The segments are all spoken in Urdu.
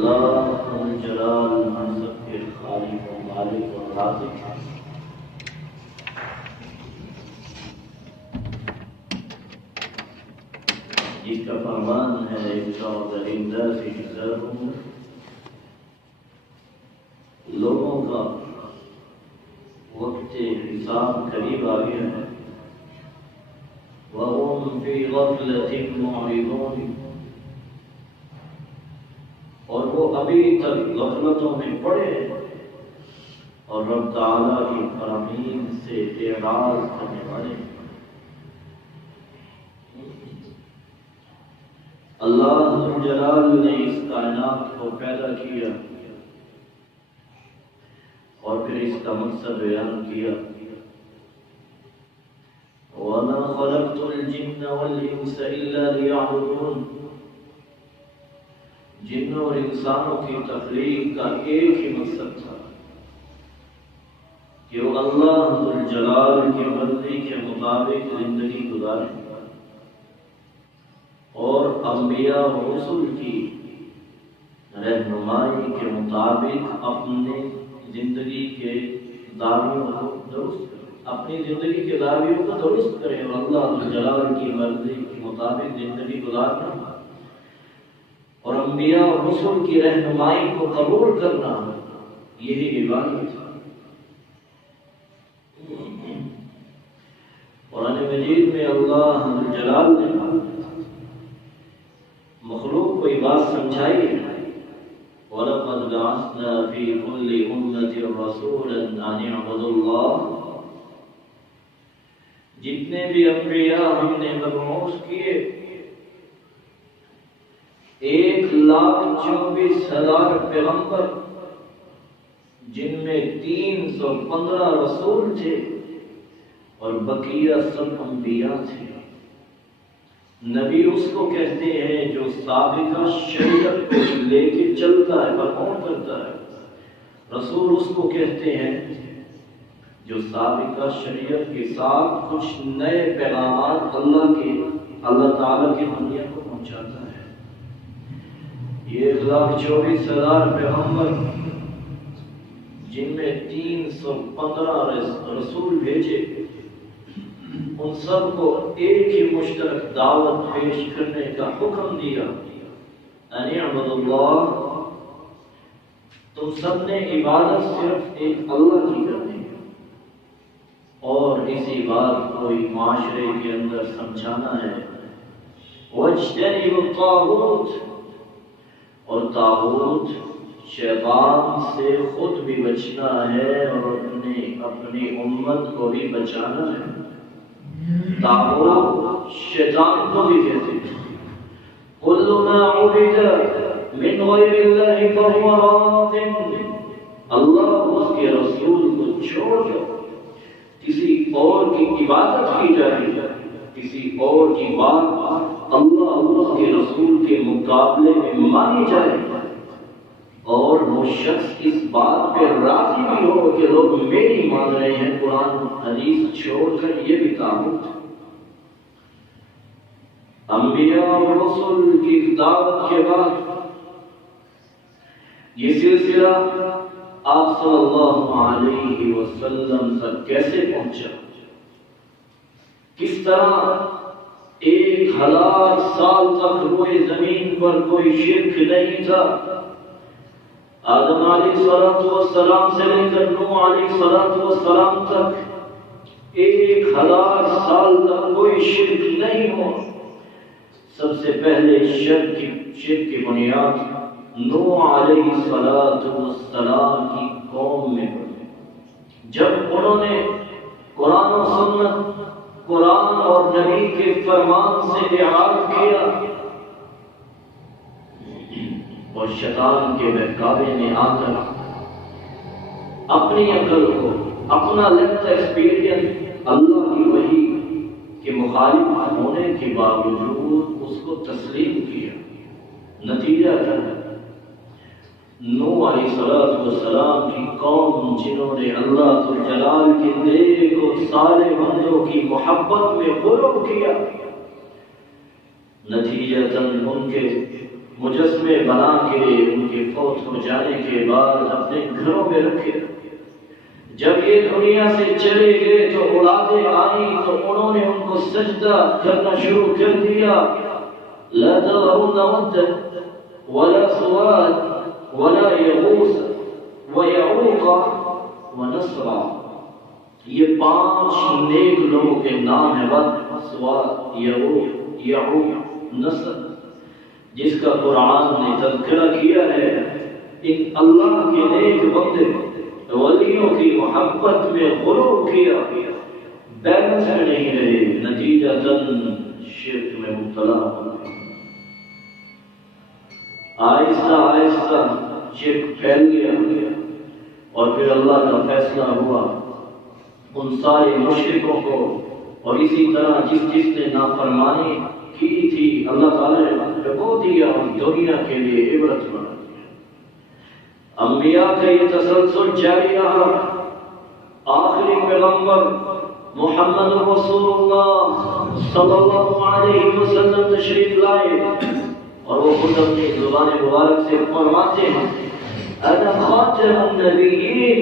اللہ جلال منصب کے خالق و مالک و رازق ہے۔ جس کا فرمان ہے درندہ سے گزر ہوں، لوگوں کا وقت حساب قریب آ گیا ہے۔ وَهُمْ فِي غَفْلَةٍ مُعْرِضُونَ، اور وہ ابھی تک غفلتوں میں پڑے ہیں اور رب تعالیٰ کی فرامین سے اعراض کرنے والے ہیں۔ اللہ ذو جلال نے اس کائنات کو پیدا کیا اور پھر اس کا مقصد بیان کیا۔ وَمَا خَلَقْتُ الْجِنَّ وَالْإِنسَ إِلَّا لِيَعْبُدُونَ، جنوں اور انسانوں کی تخلیق کا ایک ہی مقصد تھا کہ وہ اللہ ذو جلال کی مرضی کے مطابق زندگی گزاریں اور انبیاء و رسول کی رہنمائی کے مطابق اپنی زندگی کے دعویوں کو درست کریں، اپنی زندگی کے دعویوں کو درست کریں اور اللہ ذو جلال کی مرضی کے مطابق زندگی گزارنا اور انبیاء اور رسول کی رہنمائی کو قبول کرنا، یہی عبادت ہے۔ قرآن مجید میں اللہ ذو جلال نے مخلوق کو یہ بات سمجھائی ہے، وَلَقَدْ بَعَثْنَا فِي كُلِّ أُمَّةٍ رَسُولًا أَنِ اعْبُدُوا اللَّهَ، جتنے بھی انبیاء ہم نے مبعوث کیے 1,24,000 پیغمبر، جن میں 315 رسول تھے اور بقیہ سب انبیاء تھے۔ نبی اس کو کہتے ہیں جو سابقہ شریعت کو لے کے چلتا ہے، پرفارم کرتا ہے۔ رسول اس کو کہتے ہیں جو سابقہ شریعت کے ساتھ کچھ نئے پیغامات اللہ تعالیٰ کی دنیا کو پہنچاتا ہے۔ یہ 1,24,000 پیغمبر جن میں 315 رسول بھیجے، ان سب کو ایک ہی مشترک دعوت پیش کرنے کا حکم دیا، ان اعبدوا اللہ، تم سب نے عبادت صرف ایک اللہ کی کرنی ہے اور اسی بات کو ایک معاشرے کے اندر سمجھانا ہے۔ واجتنبوا الطاغوت، اور طاغوت شیطان سے خود بھی بچنا ہے اور اپنی امت کو بھی بچانا ہے۔ طاغوت شیطان کو بھی کہتے ہیں، كُلُّ مَا عُبِدَ مِنْ غَيْرِ اللَّهِ فَهُوَ رَادٍ، اللہ اس کے رسول کو چھوڑ کر کسی اور کی عبادت کی جائے، کسی اور کی بات اللہ اس کے رسول کے مقابلے میں مانی جائے اور وہ شخص اس بات پہ راضی بھی ہو کہ لوگ میری مان رہے ہیں قرآن حدیث چھوڑ کر، یہ بھی طاغوت ہے۔ انبیاء اور رسول کی دعوت کے بعد یہ سلسلہ آپ صلی اللہ علیہ وسلم تک کیسے پہنچا، کس طرح 1,000 سال تک روئے زمین پر کوئی شرک نہیں تھا۔ آدم علیہ السلام سے لے کر نوح علیہ السلام تک 1,000 سال تک کوئی شرک نہیں ہوا۔ سب سے پہلے شرک کی بنیاد نوح علیہ السلام کی قوم میں پڑی، جب انہوں نے قرآن و سنت، قرآن اور نبی کے فرمان سے اعراض کیا اور شیطان کے بہکاوے میں آ کر اپنی عقل کو، اپنا لیفٹ ایکسپیرینس اللہ کی وحی کے مخالف ہونے کے باوجود اس کو تسلیم کیا۔ نتیجہ کیا ہے؟ نوح علیہ السلام کی قوم جنہوں نے اللہ ذو جلال کے نیک اور صالح بندوں کی محبت میں غلو کیا، نتیجتاً ان کے مجسمے بنا کے ان کے فوت ہو جانے کے بعد اپنے گھروں میں رکھے۔ جب یہ دنیا سے چلے گئے تو اولادیں آئی تو انہوں نے ان کو سجدہ کرنا شروع کر دیا۔ لا تذرن ودا ولا سواد ولا یغوث ویعوق ونسرا، یہ 5 نیک لوگوں کے نام ہیں، ود، سواد، یغوث، یعوق، نسر، جس کا قرآن نے تذکرہ کیا ہے۔ ان اللہ کے نیک بندے ولیوں کی محبت میں غرور کیا، بیلنس میں نہیں رہے، نتیجتاً شرک میں مبتلا ہو گئے۔ آہستہ آہستہ شرک پھیل گیا اور پھر اللہ کا فیصلہ ہوا ان سارے مشرکوں کو، اور اسی طرح جس نے نافرمانی کی تھی اللہ تعالیٰ نے ڈبو دیا اور دنیا کے لیے عبرت بنا دیا۔ انبیاء کا یہ تسلسل جاری رہا۔ آخری پیغمبر محمد رسول اللہ صلی اللہ علیہ وسلم تشریف لائے اور وہ خود اپنی زبان مبارک سے فرماتے ہیں انا خاتم النبیین،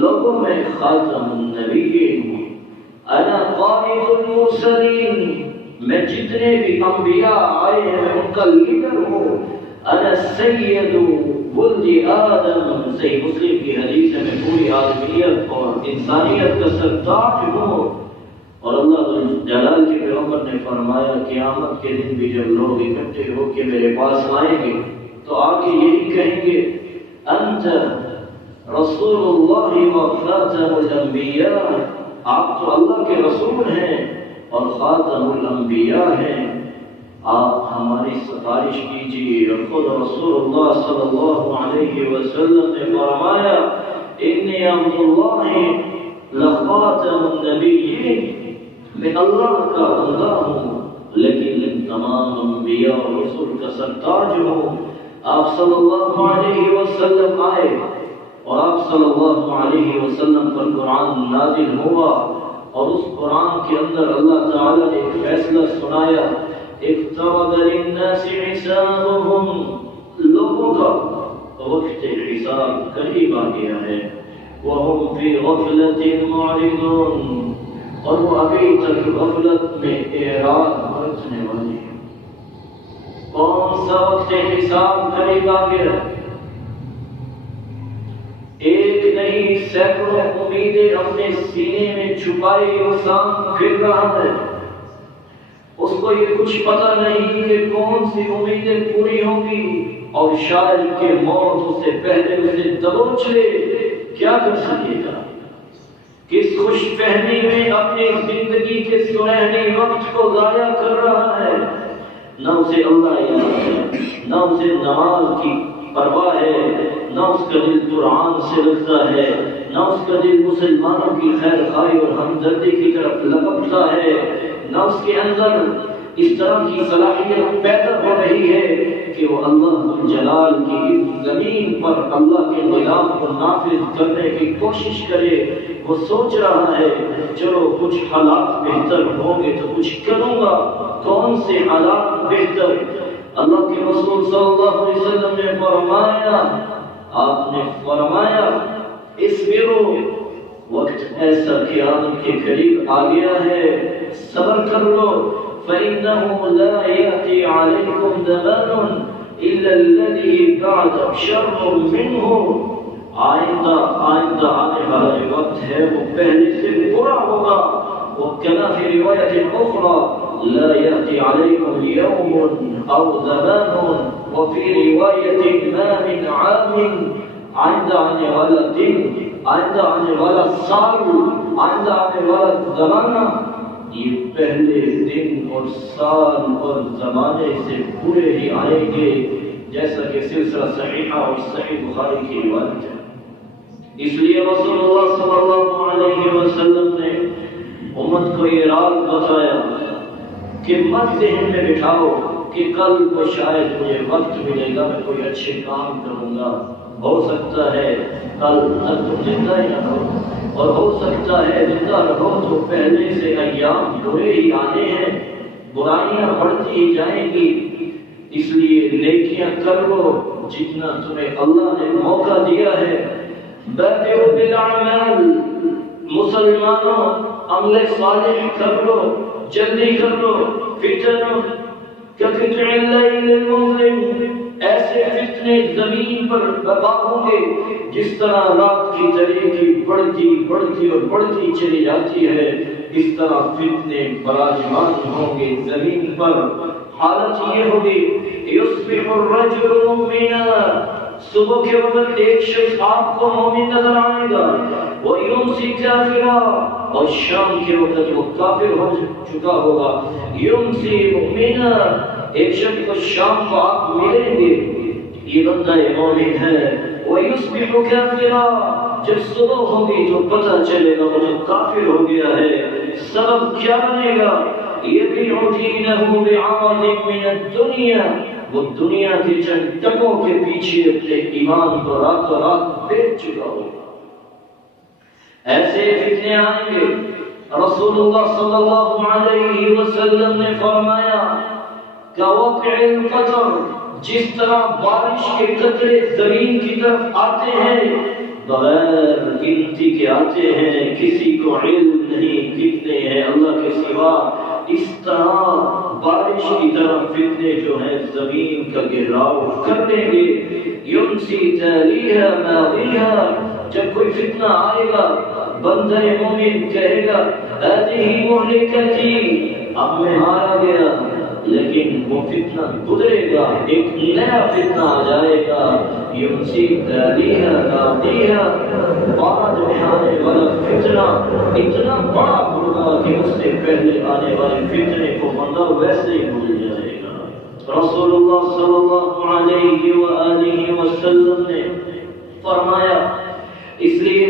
لوگوں میں خاتم النبیین ہوں، انا قائد المرسلین، میں جتنے بھی انبیاء آئے ہیں میں ان کا لیڈر ہوں، انا سید ولد آدم، صحیح مسلم کی حدیث ہے میں پوری آدمیت اور انسانیت کا سردار ہوں۔ اور اللہ جلال کے پیغمبر نے فرمایا قیامت کے دن بھی جب لوگ اکٹھے ہو کے میرے پاس آئیں گے تو آ کے یہی کہیں گے انت رسول اللہ و خاتم الانبیاء، آپ تو اللہ کے رسول ہیں اور خاتم الانبیاء ہیں، آپ ہماری ستائش کیجیے۔ اور خود رسول اللہ صلی اللہ علیہ وسلم نے فرمایا انی عبد اللہ لخاتم النبیین، میں اللہ کا بندہ ہوں لیکن تمام انبیاء اور رسول کا سرتاج ہوں۔ آپ صلی اللہ علیہ وسلم آئے اور آپ صلی اللہ علیہ وسلم پر قرآن نازل ہوا اور اس قرآن کے اندر اللہ تعالیٰ نے ایک فیصلہ سنایا اقترب للناس حسابهم، لوگوں کا وقت حساب قریب آ گیا ہے، وهم في غفلة معرضون، اور وہ ابھی تک غفلت میں اعراض برتنے والے ہیں۔ کون سا وقت حساب قریب آ گیا؟ ایک نہیں سینکڑوں امیدیں اپنے سینے میں چھپائے انسان پھر رہا ہے، اس کو یہ کچھ پتہ نہیں کہ کون سی امیدیں پوری ہوں گی، اور شاید کہ موت اس سے پہلے اسے دبوچ لے، کیا کر سکے گا؟ کس خوش فہمی میں اپنی زندگی کے سنہرے وقت کو ضائع کر رہا ہے، نہ اسے اللہ یاد ہے، نہ اسے نماز کی پرواہ ہے، نہ اس کا دل قرآن سے لگتا ہے، نہ اس کا دل مسلمانوں کی خیر خواہی اور ہمدردی کی طرف لپکتا ہے، نہ اس کے اندر اس طرح کی صلاحیت پیدا ہو رہی ہے کہ وہ اللہ جلال کی زمین پر اللہ کے نظام کو نافذ کرنے کی کوشش کرے۔ وہ سوچ رہا ہے چلو کچھ حالات بہتر ہوں گے تو کچھ کروں گا، کون سے حالات بہتر؟ اللہ کے رسول صلی اللہ علیہ وسلم نے فرمایا، آپ نے فرمایا اصبروا، وقت ایسا قیامت کے قریب آ گیا ہے، صبر کر لو، فإنه لا يأتي عليكم زمان إلا الذي بعد شر منه، آئندہ آنے والا جو وقت ہے وہ پہلے سے برا ہوگا۔ وكما في رواية أخرى لا يأتي عليكم يوم أو زمان، وفي رواية ما من عام، آئندہ آنے والا دن، آئندہ آنے والا سال، آئندہ آنے والا زمانہ، یہ پہلے دن اور سال اور زمانے سے برے ہی آئیں گے، جیسا کہ سلسلہ صحیحہ اور صحیح بخاری کی روایت ہے۔ اس لیے رسول اللہ صلی اللہ علیہ وسلم نے امت کو یہ راز بتایا کہ مت ذہن میں بٹھاؤ کہ کل کو شاید مجھے وقت ملے گا، میں کوئی اچھے کام کروں گا، ہو سکتا ہے کل تم زندہ ہی نہ رہو، اور ہو سکتا ہے زندہ رہو تو پہلے سے ایام برے ہی آنے ہیں، برائیاں بڑھتی ہی جائیں گی، اس لیے نیکی نیکیاں کر لو جتنا تمہیں اللہ نے موقع دیا ہے. بادروا بالاعمال، مسلمانوں عمل صالح کر لو، جلدی کر لو. فتن کفتن اللیل المظلم، ایسے فتنے زمین پر برپا ہوں گے جس طرح رات کی تاریکی بڑھتی بڑھتی اور بڑھتی چلی جاتی ہے، اس طرح فتنے براجمان ہوں گے زمین پر. حالت یہ ہوگی یصبح الرجل مؤمنا، صبح کے وقت ایک شخص آپ کو مومن نظر آئے گا، وَيُمْسِي كَافِرًا، اور شام کے وقت وہ کافر ہو چکا ہوگا. یمسی مؤمنا، ایک شخص کو شام کو آپ ملیں گے یہ بندہ مومن ہے. وَيُصْبِحُ كَافِرًا، جب صبح ہوگی تو پتہ چلے گا وہ کافر ہو گیا ہے. سبب کیا بنے گا؟ يَبِيعُ دِينَهُ بِعَرَضٍ مِّنَ الدُّنْيَا، وہ دنیا کے چند ٹکوں کے پیچھے اپنے ایمان کو راتوں رات بیچ چکا ہوگا. ایسے فتنے آئیں گے. رسول اللہ صلی اللہ علیہ وسلم نے فرمایا کَوَقْعِ الْقَطَرِ، جس طرح بارش کے قطرے زمین کی طرف آتے ہیں بغیر گنتی کے آتے ہیں، کسی کو علم نہیں کتنے ہیں اللہ کے سوا، اس طرح بارش کی طرف فتنے جو ہیں زمین کا گھیراؤ کر دیں گے. یمسی تالیہا ماضیہا، جب کوئی فتنہ آئے گا بندہ مومن کہے گا هذه مہلکتی، اب میں مارا گیا، لیکن وہ فتنہ گزرے گا، ایک نیا فتنہ آ جائے گا. یمسی تالیہا ماضیہا، بعد میں آنے والا فتنہ اتنا بڑا ہوگا کہ اس سے پہلے آنے والے فتنے کو بندہ ویسے ہی بھول جائے گا. رسول اللہ صلی اللہ علیہ وآلہ وسلم نے فرمایا اس لیے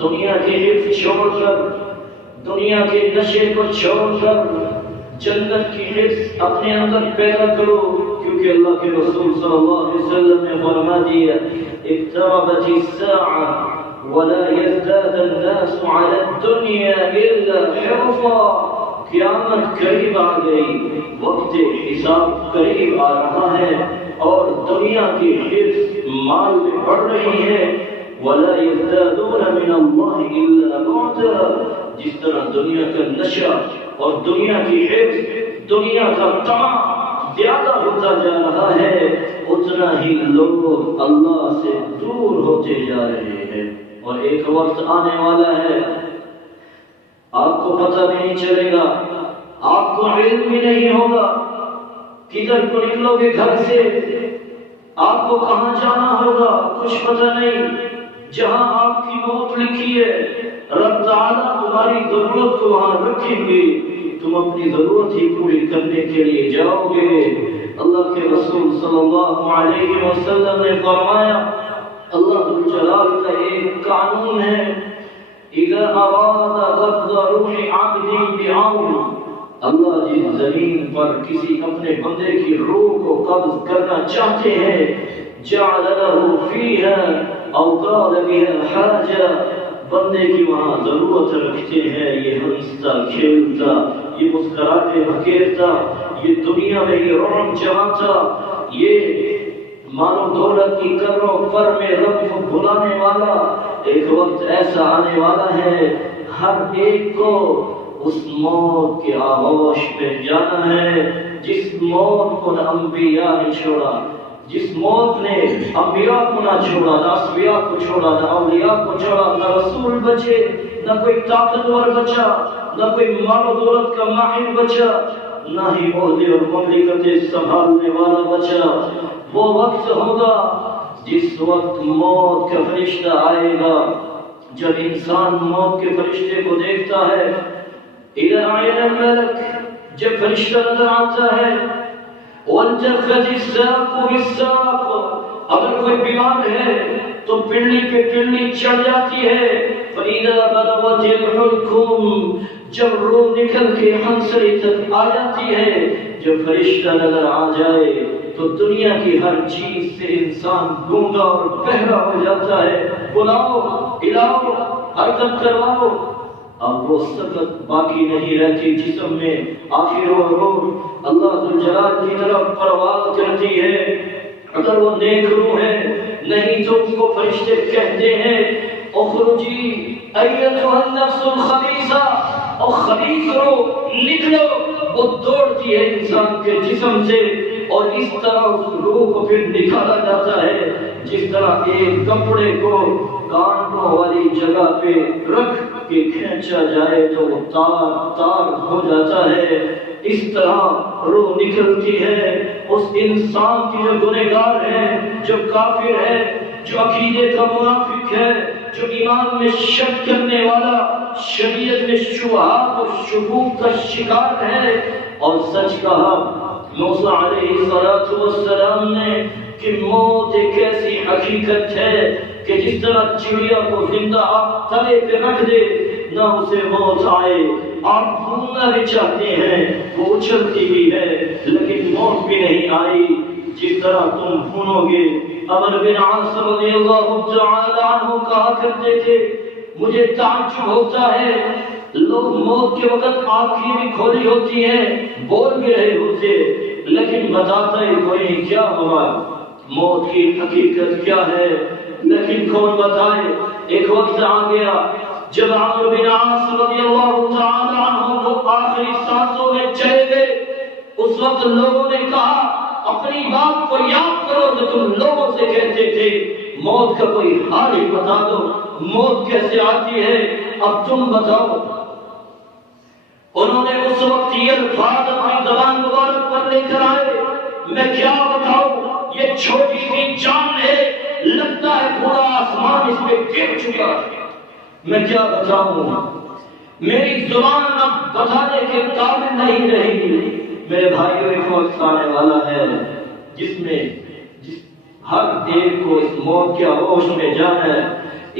دنیا کے حفظ چھوڑ کر، دنیا کے نشے کو چھوڑ کر جنت کی حفظ اپنے اندر پیدا کرو، کیونکہ اللہ کے رسول صلی اللہ علیہ وسلم نے فرما دیا اقتربت الساعة ولا يزداد الناس على الدنيا إلا حرصا، قیامت قریب آ گئی، وقت حساب قریب آ رہا ہے اور دنیا کی حفظ مال میں بڑھ رہی ہے. وَلَا يَزْدَادُونَ مِنَ اللَّهِ إِلَّا بُعْدًا، جس طرح دنیا کا نشہ اور دنیا کی حفظ، دنیا کا طمع زیادہ ہوتا جا رہا ہے، اتنا ہی لوگ اللہ سے دور ہوتے جا رہے ہیں. اور ایک وقت آنے والا ہے آپ کو پتہ بھی نہیں چلے گا، آپ کو علم بھی نہیں ہوگا، کدھر کو نکلو گے گھر سے، آپ کو کہاں جانا ہوگا کچھ پتہ نہیں. جہاں آپ کی موت لکھی ہے رب تعالیٰ تمہاری ضرورت کو وہاں رکھیں گے، تم اپنی ضرورت ہی پوری کرنے کے لیے جاؤ گے. اللہ کے رسول صلی اللہ علیہ وسلم نے فرمایا اللہ جلال کا ایک قانون ہے اذا اراد قبض روح عبد بعون، اللہ جس زمین پر کسی اپنے بندے کی روح کو قبض کرنا چاہتے ہیں جعل له فيها او قال بها حاجة، بندے کی وہاں ضرورت رکھتے ہیں. یہ ہنستا کھیلتا، یہ مسکراتے بکیرتا، یہ دنیا میں یہ رونق جماتا، یہ مال و دولت کی کرو فر میں رب کو بلانے والا، ایک وقت ایسا آنے والا ہے ہر ایک کو اس موت کے آغوش میں جانا ہے جس موت کو نہ انبیاء نے چھوڑا، جس موت نے انبیاء کو نہ چھوڑا، نہ اصفیاء کو چھوڑا، نہ اولیاء کو چھوڑا، نہ رسول بچے، نہ کوئی طاقتور بچا، نہ کوئی مال و دولت کا ماہر بچا، نہ ہی عہدے اور مملکتیں سنبھالنے والا بچا. وہ وقت ہوگا جس وقت موت کا فرشتہ آئے گا. جب انسان موت کے فرشتے کو دیکھتا ہے اذا عین الملک، جب فرشتہ نظر آتا ہے والتفت الساق بالساق، اگر کوئی بیمار ہے تو پنڈلی پہ پنڈلی چڑھ جاتی ہے. فإذا بلغت الحلقوم، جب روح نکل کے ہنسلی تک آ جاتی ہے، جب فرشتہ نظر آ جائے تو دنیا کی ہر چیز سے انسان گونگا اور بہرا ہو جاتا ہے. بلاؤ، ہلاؤ، حرکت کرواؤ. اب وہ سکت باقی نہیں رہتی جسم میں، آخر وہ روح اللہ ذوالجلال کی طرف پرواز کرتی ہے۔ اگر وہ نیک روح ہے نہیں تو اس کو فرشتے کہتے ہیں اخرجی ایتھا النفس الخبیثہ، اور خبیث روح نکلو، وہ دوڑتی ہے انسان کے جسم سے، اور اس طرح اس روح کو پھر نکالا جاتا ہے جس طرح ایک کپڑے کو کانٹوں والی جگہ پہ رکھ کے کھینچا جائے تو وہ تار تار ہو جاتا ہے۔ اس طرح روح نکلتی ہے اس انسان کی جو گنہگار ہے، جو کافر ہے، جو عقیدے کا منافق ہے، جو ایمان میں شک کرنے والا، شریعت میں شبہات اور شکوک کا شکار ہے۔ اور سچ کہا موسیٰ علیہ السلام نے کہ موت ایک ایسی حقیقت ہے کہ جس طرح چڑیا کو زندہ آپ تلے پہ رکھ دے نہ اسے موت آئے، آپ بھولنا بھی چاہتے ہیں، وہ اچھلتی بھی ہے لیکن موت بھی نہیں آئی۔ جس طرح تم بھونو گے، عمرو بن عاص رضی اللہ تعالی عنہ کہا کرتے تھے مجھے تعجب ہوتا ہے لوگ موت کے وقت آنکھیں بھی کھولی ہوتی ہیں، بول بھی رہے ہوتے لیکن بتاتا ہی کوئی کیا ہوا، موت کی حقیقت کیا ہے، لیکن کون بتائے۔ ایک وقت آ گیا جب عمرو بن عاص رضی اللہ تعالی عنہ کو آخری سانسوں میں چلے گئے، اس وقت لوگوں نے کہا اپنی بات کو یاد کرو جو تم لوگوں سے کہتے تھے، موت کا کوئی حال ہی بتا دو، موت کیسے آتی ہے اب تم بتاؤ۔ انہوں نے اس وقت یہ الفاظ اپنی زبان مبارک پر لے کر آئے، میں کیا بتاؤں، یہ چھوٹی سی جان ہے، لگتا ہے پورا آسمان اس پہ گر چکا ہے، میں کیا بتاؤں، میری زبان اب بتانے کے قابل نہیں رہی۔ میرے بھائیوں ایک وقت آنے والا ہے جس میں ہر ایک کو اس موت کے آغوش میں جانا ہے۔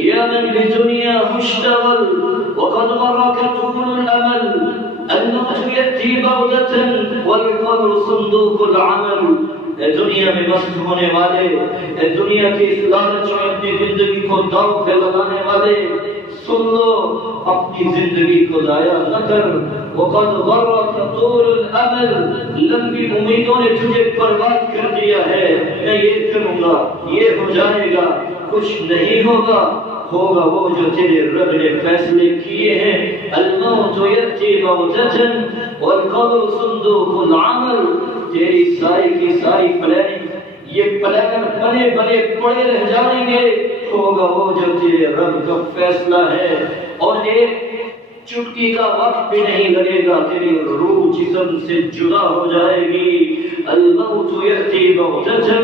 یا من بالدنیا مشتغل وقد غرك طول الامل، الموت یأتی بغتة والقبر صندوق العمل۔ اے دنیا میں مست ہونے والے، اے دنیا کے اس لالچ میں اپنی زندگی کو داؤ پہ لگانے والے، سن لو اپنی زندگی کو ضائع نہ کر۔ وقد غرك طول الامل، لمبی امیدوں نے تجھے برباد کر دیا ہے، میں یہ کروں گا، یہ ہو جائے گا، کچھ نہیں ہوگا، ہوگا وہ جو تیرے رب نے فیصلے کیے ہیں۔ الموت یأتی بغتة والقبر صندوق العمل، تیری ساری کی ساری پلاننگ، یہ پلان بنے بنے پڑے رہ جائیں گے، ہوگا وہ جو تیرے رب کا فیصلہ ہے، اور ایک چٹکی کا وقت بھی نہیں لگے گا تیری روح جسم سے جدا ہو جائے گی۔ الموت یأتی بغتة،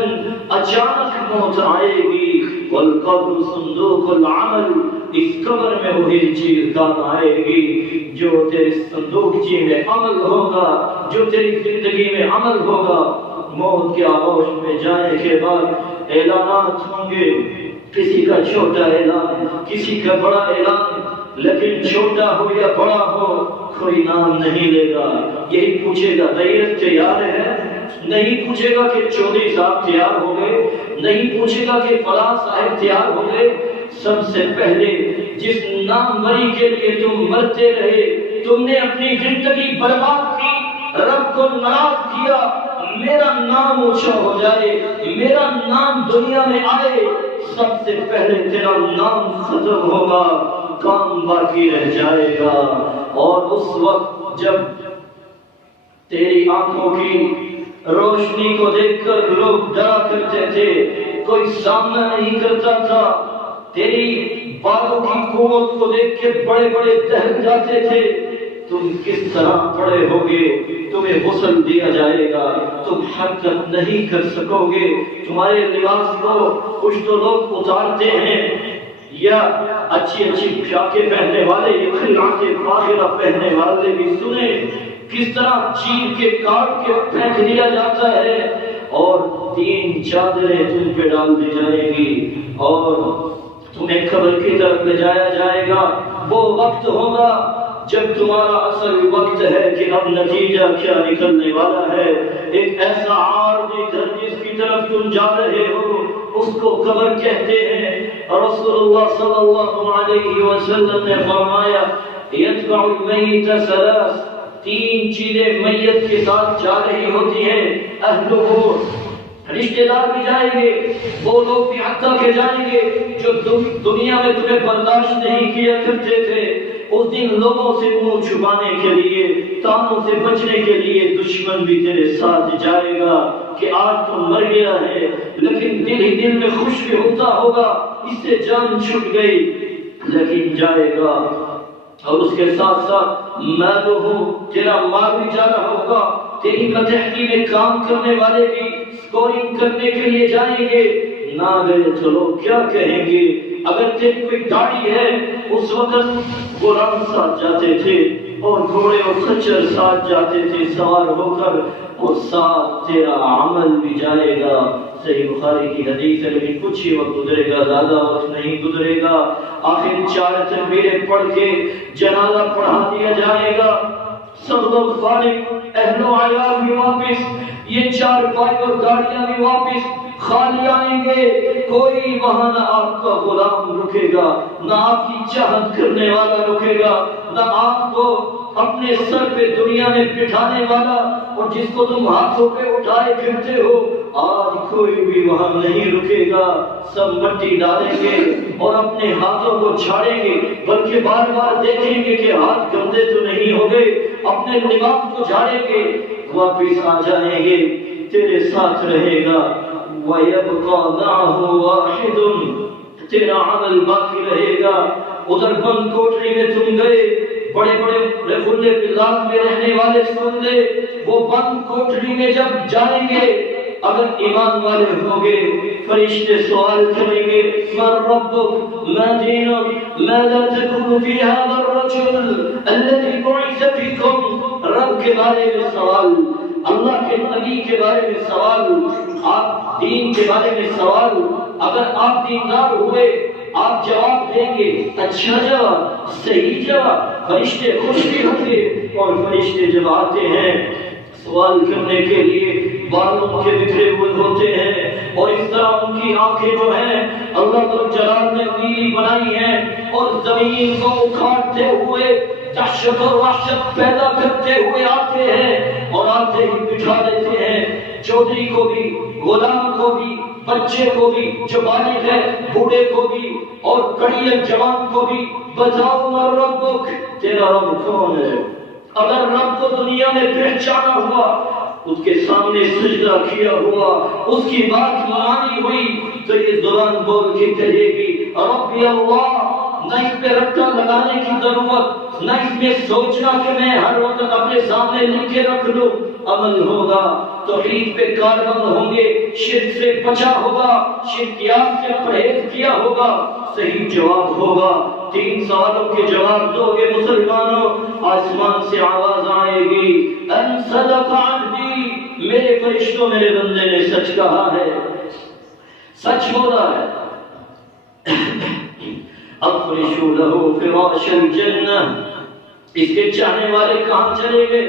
اچانک موت آئے گی، والقبر صندوق العمل، اس قبر میں وہی چیز کام آئے گی جو تیرے صندوقچے میں عمل ہوگا، جو تیری زندگی میں عمل ہوگا۔ موت کے آغوش میں جانے کے بعد اعلانات ہوں گے، کسی کا چھوٹا اعلان، کسی کا بڑا اعلان، لیکن چھوٹا ہو یا بڑا ہو کوئی نام نہیں لے گا۔ یہی پوچھے گا ریت تیار ہے، نہیں پوچھے گا کہ چودھری صاحب تیار ہو گئے، نہیں پوچھے گا کہ فلاں صاحب تیار ہو گئے۔ سب سے پہلے جس نام مری کے لیے تم مرتے رہے، تم نے اپنی زندگی برباد کی، رب کو ناراض کیا، میرا نام اونچا ہو جائے، میرا نام دنیا میں آئے، سب سے پہلے تیرا نام ختم ہوگا، کام باقی رہ جائے گا۔ اور اس وقت جب تیری آنکھوں کی روشنی کو دیکھ کر لوگ ڈرا کرتے تھے، کوئی سامنا نہیں کرتا تھا، تیری بالوں کی قوت کو دیکھ کے بڑے بڑے دہل جاتے تھے، تم کس طرح پڑے ہوگے، تمہیں غسل دیا جائے گا، تم حرکت نہیں کر سکو گے، تمہارے لباس کو کچھ تو لوگ اتارتے ہیں، یا اچھی اچھی پھیاکے پہننے والے، یہ خلعت فاخرہ پہننے والے بھی سنے کس طرح چیر کے کاٹ کے پھینک دیا جاتا ہے، اور 3 چادریں تم پہ ڈال دی جائیں گی، اور تمہیں قبر کی طرف لے جایا جائے گا۔ وہ وقت ہوگا جب تمہارا اصل وقت ہے کہ اب نتیجہ کیا نکلنے والا ہے۔ ایک ایسا عارضی گھر جس کی طرف تم جا رہے ہو اس کو قبر کہتے ہیں، اور رسول اللہ صلی اللہ علیہ وسلم نے فرمایا یتبع المیت ثلاث، تین چیزیں میت کے ساتھ جا رہی ہوتی ہیں، اہلہ، رشتہ دار بھی جائیں گے، وہ لوگ بھی حتیٰ کے جائیں گے جو دنیا میں تمہیں برداشت نہیں کیا کرتے تھے۔ اس دن لوگوں سے منہ چھپانے کے لیے، تانوں سے بچنے کے لیے دشمن بھی تیرے ساتھ جائے گا کہ آج تو مر گیا ہے، لیکن دل ہی دل میں خوش بھی ہوتا ہوگا اس سے جان چھٹ گئی، لیکن جائے گا۔ اور اس کے ساتھ ساتھ مالہ، تیرا مال بھی جا رہا ہوگا، تیری متحدی میں کام کرنے والے بھی سکورنگ کرنے کے لیے جائیں گے۔ نہ گئے تو لوگ کیا کہیں گے؟ اگر تیری کوئی گاڑی ہے، اس وقت غلام ساتھ جاتے تھے اور گھوڑے اور خچر ساتھ جاتے تھے سوار ہو کر، اور ساتھ تیرا عمل بھی جائے گا۔ صحیح بخاری کی حدیث ہے، لیکن کچھ ہی وقت گزرے گا، زیادہ وقت نہیں گزرے گا۔ آخر 4 تکبیریں پڑھ کے جنازہ پڑھا دیا جائے گا، سب لوگ فارغ، اہل و عیال بھی واپس، یہ 4 بائک اور گاڑیاں بھی واپس خالی آئیں گے۔ کوئی وہاں نہ آپ کا غلام رکے گا، نہ آپ کی چاہت کرنے والا رکے گا، نہ آپ کو اپنے سر پہ دنیا میں بٹھانے والا اور جس کو تم ہاتھوں پہ اٹھائے پھرتے ہو، آج کوئی بھی وہاں نہیں رکے گا۔ سب مٹی ڈالیں گے اور اپنے ہاتھوں کو چھاڑیں گے، بلکہ بار بار دیکھیں گے کہ ہاتھ گندے تو نہیں ہو گئے، اپنے لباس کو جھاڑیں گے، واپس آ جائیں گے، تیرے ساتھ رہے گا۔ وَيَبْقَى مَعَهُ وَاحِدٌ، تیرا عمل باقی رہے گا۔ ادھر بند کوٹری میں تم گئے، بڑے بڑے کھلے مزاج میں رہنے والے سن لے، وہ بند کوٹری میں جب جائیں گے، اگر ایمان والے ہوں گے، فرشتے سوال کریں گے، من ربک، ما دینک، ماذا تقول فی هذا الرجل الذي بعث فیکم، رب کے بارے میں سوال، اللہ کے نبی کے بارے میں سوال، آپ دین کے بارے میں سوال۔ اگر آپ دیندار ہوئے، آپ جواب دیں گے، اچھا جواب، صحیح جواب، فرشتے خوش بھی ہوں گے۔ اور فرشتے جب آتے ہیں سوال کرنے کے لیے، بالوں کے بکھرے ہوئے ہوتے ہیں، اور اس طرح ان کی آنکھیں جو ہیں اللہ جلال نے نیلی بنائی ہیں، اور زمین کو اکھاڑتے ہوئے دہشت اور وحشت پیدا کرتے ہوئے آتے ہیں، اور آتے ہی بٹھا دیتے ہیں چودھری کو بھی، غلام کو بھی، بچے کو بھی، جو بالغ ہے، بوڑھے کو بھی، اور کڑیل جوان کو بھی۔ بتاؤ من ربک، تیرا رب کون ہے؟ اگر رب کو دنیا میں پہچانا ہوا، اس کے سامنے سجدہ کیا ہوا، اس کی بات مانی ہوئی، تو یہ زبان بول کے کہے گی ربی اللہ۔ نہ اس پہ رٹا لگانے کی ضرورت، نہ اس میں سوچنا کہ میں ہر وقت اپنے سامنے لکھ کے رکھ لوں۔ عمل ہوگا، توحید پہ کاربند ہوں گے، شرک سے بچا ہوگا، شرکیات سے پرہیز کیا ہوگا، صحیح جواب ہوگا۔ 3 سوالوں کے جواب دو گے مسلمانوں، آسمان سے آواز آئے گی، ان صدق عبدی، میرے فرشتوں، میرے بندے نے سچ کہا ہے، سچ بولا ہے۔ افرشوا له فراش الجنہ، اس کے چاہنے والے کہاں چلے گئے؟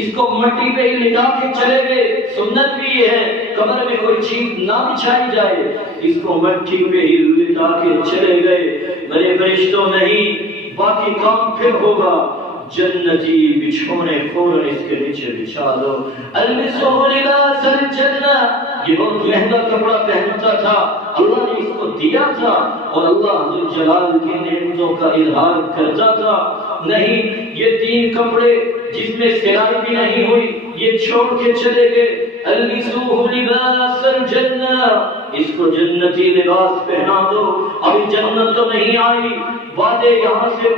اس کو مٹی پہ ہی لٹا کے چلے گئے۔ سنت بھی یہ ہے قبر میں کوئی چیز نہ بچھائی جائے، اس کو مٹی پہ ہی لٹا کے چلے گئے۔ میرے فرشتوں نہیں، باقی کام پھر ہوگا۔ جنتی بچھونے فوراً اس کے نیچے بچھا دو۔ البسوا لباس الجنہ، یہ بہت مہنگا کپڑا پہنتا تھا، اللہ نے اس کو دیا تھا، اور اللہ ذوالجلال کی نعمتوں کا اظہار کرتا تھا۔ نہیں، یہ 3 کپڑے جس میں سلائی بھی نہیں ہوئی، یہ چھوڑ کے چلے گئے۔ البسوا لباس الجنہ، اس کو جنتی لباس پہنا دو۔ ابھی جنت تو نہیں آئی، وعدے یہاں سے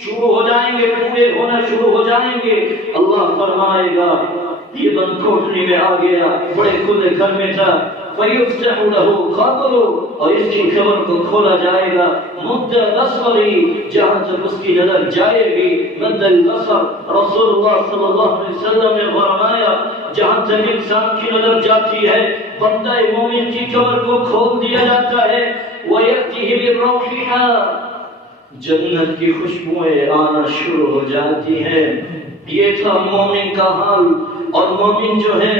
شروع ہو جائیں گے، پورے ہونا شروع ہو جائیں گے۔ اللہ فرمائے گا یہ بند کوٹری میں آ گیا، بڑے کھلے گھر میں تھا، فَيُفْتَحُ لَهُ قَبْرُهُ، اور اس کی قبر کو کھولا جائے گا۔ مد بصری، جہاں تک اس کی نظر جائے گی، مد البصر، رسول اللہ صلی اللہ علیہ وسلم نے فرمایا جہاں تک انسان کی نظر جاتی ہے، بندہ مومن کی قبر کو کھول دیا جاتا ہے۔ وَيَأْتِهِ بِالرَّوْحِهَا، جنت کی خوشبوئیں آنا شروع ہو جاتی ہیں۔ یہ تھا مومن کا حال۔ اور مومن جو ہے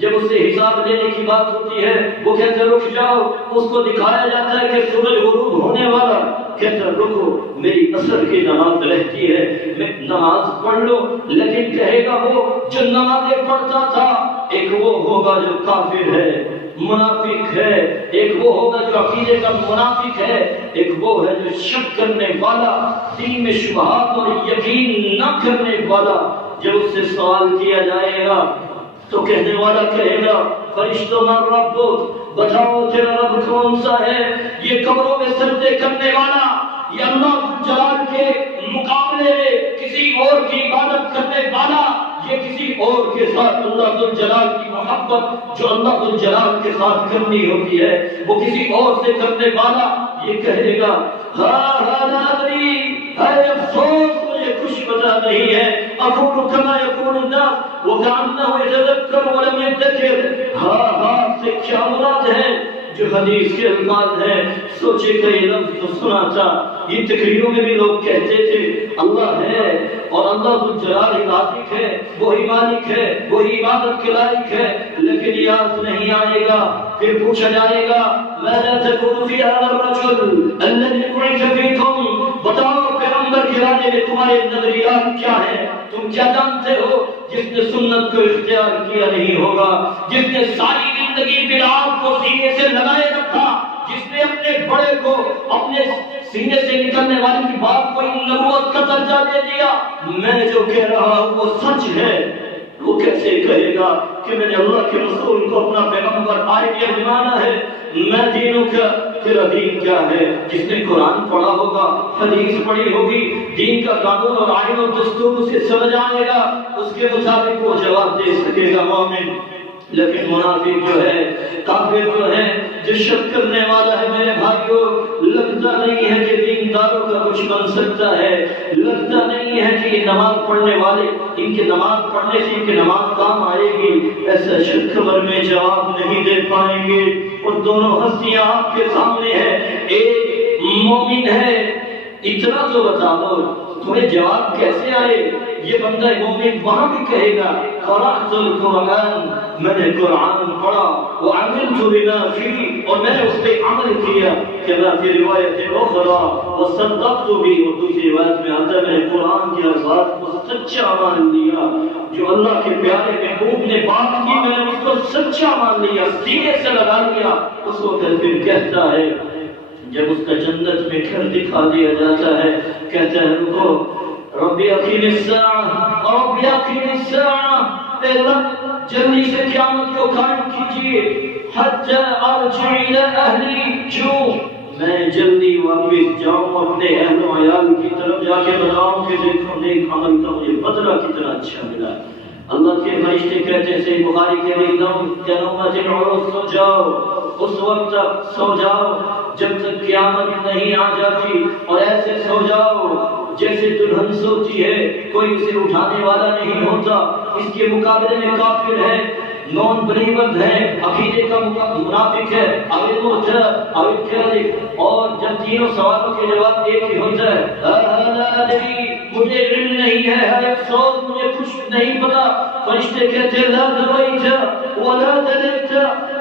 جب اس سے حساب لینے کی بات ہوتی ہے وہ کہتے رک جاؤ، اس کو دکھایا جاتا ہے کہ سورج غروب ہونے والا، کہتا رکو میری عصر کی نماز رہتی ہے، میں نماز پڑھ لو. لیکن کہے گا وہ جو نمازیں پڑھتا تھا، ایک وہ ہوگا جو کافر ہے، منافق ہے، ایک وہ ہوگا جو عقیدے کا منافق ہے، ایک وہ ہے جو شک کرنے والا، دین میں شبہات اور یقین نہ کرنے والا. جب اس سے سوال کیا جائے گا تو کہنے والا کہے گا فرشتوں من ربک، بتاؤ تیرا رب کون سا ہے؟ یہ قبروں میں سجدے کرنے والا، یہ اللہ جلال کے مقابلے میں کسی اور کی عبادت کرنے والا، یہ کسی اور کے ساتھ اللہ ذوالجلال کی محبت جو اللہ ذوالجلال کے ساتھ کرنی ہوتی ہے وہ کسی اور سے کرنے والا. یہ کہے گا ہاں نادری، ہے افسوس مجھے کچھ پتا نہیں ہے. اقول کما یقول الناس وکأنه يتذکر ولم يدکر. ہاں سے کیا مراد ہے؟ جو حدیث کے الفاظ ہیں سوچے کہ یہ لفظ تو سنا تھا، یہ تقریروں میں بھی لوگ کہتے تھے اللہ ہے اور اللہ ذوالجلال ہی رازق ہے، وہی مالک ہے، وہی عبادت کے لائق ہے، لیکن یاد نہیں آئے گا. پھر پوچھا جائے گا ماذا تقول في هذا الرجل الذي بعث فيكم، بتاؤ پیغمبر کے بارے میں تمہارے نظریات کیا ہیں، تم کیا جانتے ہو؟ جس نے سنت کو اختیار کیا نہیں ہوگا، جس نے ساری زندگی بدعات کو سینے سے لگائے رکھا، جس نے اپنے بڑے کو اپنے سینے سے نکلنے والی کی بات کو نبوت کا درجہ دے دیا. میں جو کہہ رہا ہوں وہ سچ ہے. وہ کیسے کہے گا کہ میں نے اللہ کے رسول کو اپنا پیغمبر آئیڈیا بنانا ہے؟ میں دینوں کا تیرا دین کیا ہے؟ جس نے قرآن پڑھا ہوگا، حدیث پڑھی ہوگی، دین کا قانون اور آئین اور دستور اسے سمجھ آئے گا، اس کے مطابق وہ جواب دے سکے گا مومن. لیکن منافق جو ہے، کافر جو ہے، جو شک کرنے والا ہے، میرے بھائیوں لگتا نہیں ہے کہ دینداروں کا کچھ بن سکتا ہے، لگتا نہیں ہے کہ یہ نماز پڑھنے والے ان کی نماز پڑھنے سے ان کی نماز کام آئے گی. ایسا شک خبر میں جواب نہیں دے پائیں گے. اور دونوں ہستیاں آپ کے سامنے ہیں، ایک مومن ہے. اتنا تو بتا دو تمہیں جواب کیسے آئے؟ یہ بندہ مومن وہاں بھی کہے گا قرأت القرآن، میں نے قرآن پڑھا، وعملت بما فيه، اور میں نے اس پہ عمل کیا. کہنا فی روایت اخرى وصدقت به، اور دوسری روایت میں آتا ہے میں نے قرآن کے الفاظ کو سچا مان لیا. جو اللہ کے پیارے محبوب نے بات کی میں نے اس کو سچا مان لیا، سینے سے لگا لیا. اس کو پھر کہتا ہے جب اس کا جنت میں گھر دکھا دیا جاتا ہے، کہتا ہے رکو ربی اقیم الساعہ، ربی اقیم الساعہ، اے رب جلدی سے قیامت کو قائم کیجیے، حتی ارجع الی اہلی، جو میں جلدی واپس جاؤں اپنے اہل و عیال کی طرف، جا کے بتاؤں کہ دیکھو نیک عمل کا مجھے بدلہ کتنا اچھا ملا. اللہ کے فرشتے کہتے ہیں صحیح بخاری کے لئے سو جاؤ، اس وقت تک سو جاؤ جب تک قیامت نہیں آ جاتی، اور ایسے سو جاؤ جیسے دلہن سوتی ہے، کوئی اسے اٹھانے والا نہیں ہوتا. اس کے مقابلے میں کافر ہے، نون بلیور ہے، عقیدے کا منافق ہے، اور جب تینوں سوالوں کے جواب ایک ہی ہوتا ہے مجھے علم نہیں ہے، افسوس مجھے کچھ نہیں پتا. فرشتے کہتے ہیں لا دریت ولا دلیت،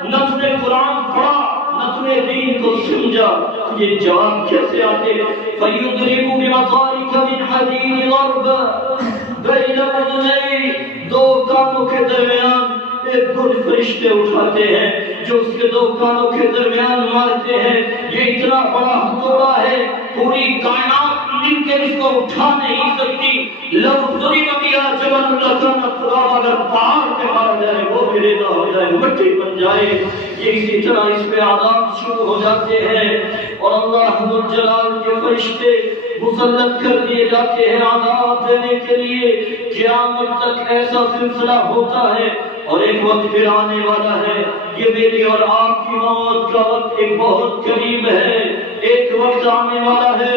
نہ تم نے قرآن پڑھا نہ تم نے دین کو سمجھا. یہ جواب کیسے آتے؟ فَيُضْرِبُ بِمَطَارِكَ مِنْ حَدِيدِ ضَرْبًا بَيْنَ أُذُنَيْهِ، دو کانوں کے درمیان ایک گرد فرشتے اٹھاتے ہیں جو اس کے دو کانوں کے درمیان مارتے ہیں. یہ اتنا بڑا ہتھوڑا ہے، پوری کائنات مل کے اس کو اٹھا نہیں سکتی. لو ضرب بها جبل لكان ترابا، اگر پہاڑ پہ مارا جائے وہ بھی ریزہ ہو جائے، مٹی بن جائے. یہ اسی طرح اس پہ عذاب شروع ہو جاتے ہیں اور اللہ ذوالجلال کے فرشتے مسلط کر دیے جاتے ہیں عذاب دینے کے لیے. قیامت تک ایسا سلسلہ ہوتا ہے. اور ایک وقت پھر آنے والا ہے، یہ میری اور آپ کی موت کا وقت ایک بہت قریب ہے. ایک وقت آنے والا ہے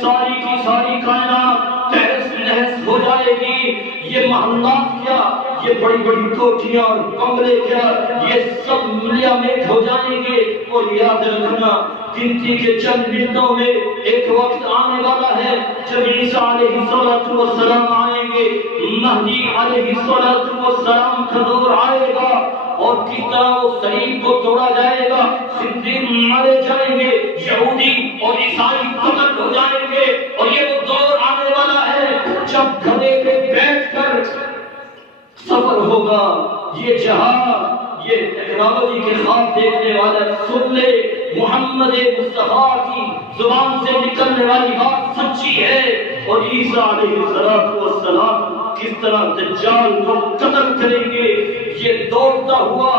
ساری کی ساری کائنات تہس نہس ہو جائے گی. یہ محلات کیا، یہ بڑی بڑی کوٹھیاں اور بنگلے کیا، یہ سب ملیا میٹ ہو جائیں گے. اور یاد رکھنا گنتی کے چند منٹوں میں ایک وقت آنے والا ہے جب عیسیٰ علیہ السلام آئیں گے، مہدی علیہ السلام کا دور آئے گا اور اور کس طرح وہ صلیب کو توڑا جائے گا، خنزیر مارے جائیں گے، یہودی اور عیسائی قتل ہو جائیں گے، اور یہ وہ دور آنے والا ہے جب گدھے پہ بیٹھ کر سفر ہوگا۔ یہ جہاں یہ ٹیکنالوجی کے خواب دیکھنے والا سن لے، محمد مصطفیٰ کی زبان سے نکلنے والی بات سچی ہے، اور عیسیٰ علیہ السلام کس طرح دجال کو قتل کریں گے۔ یہ دوڑتا ہوا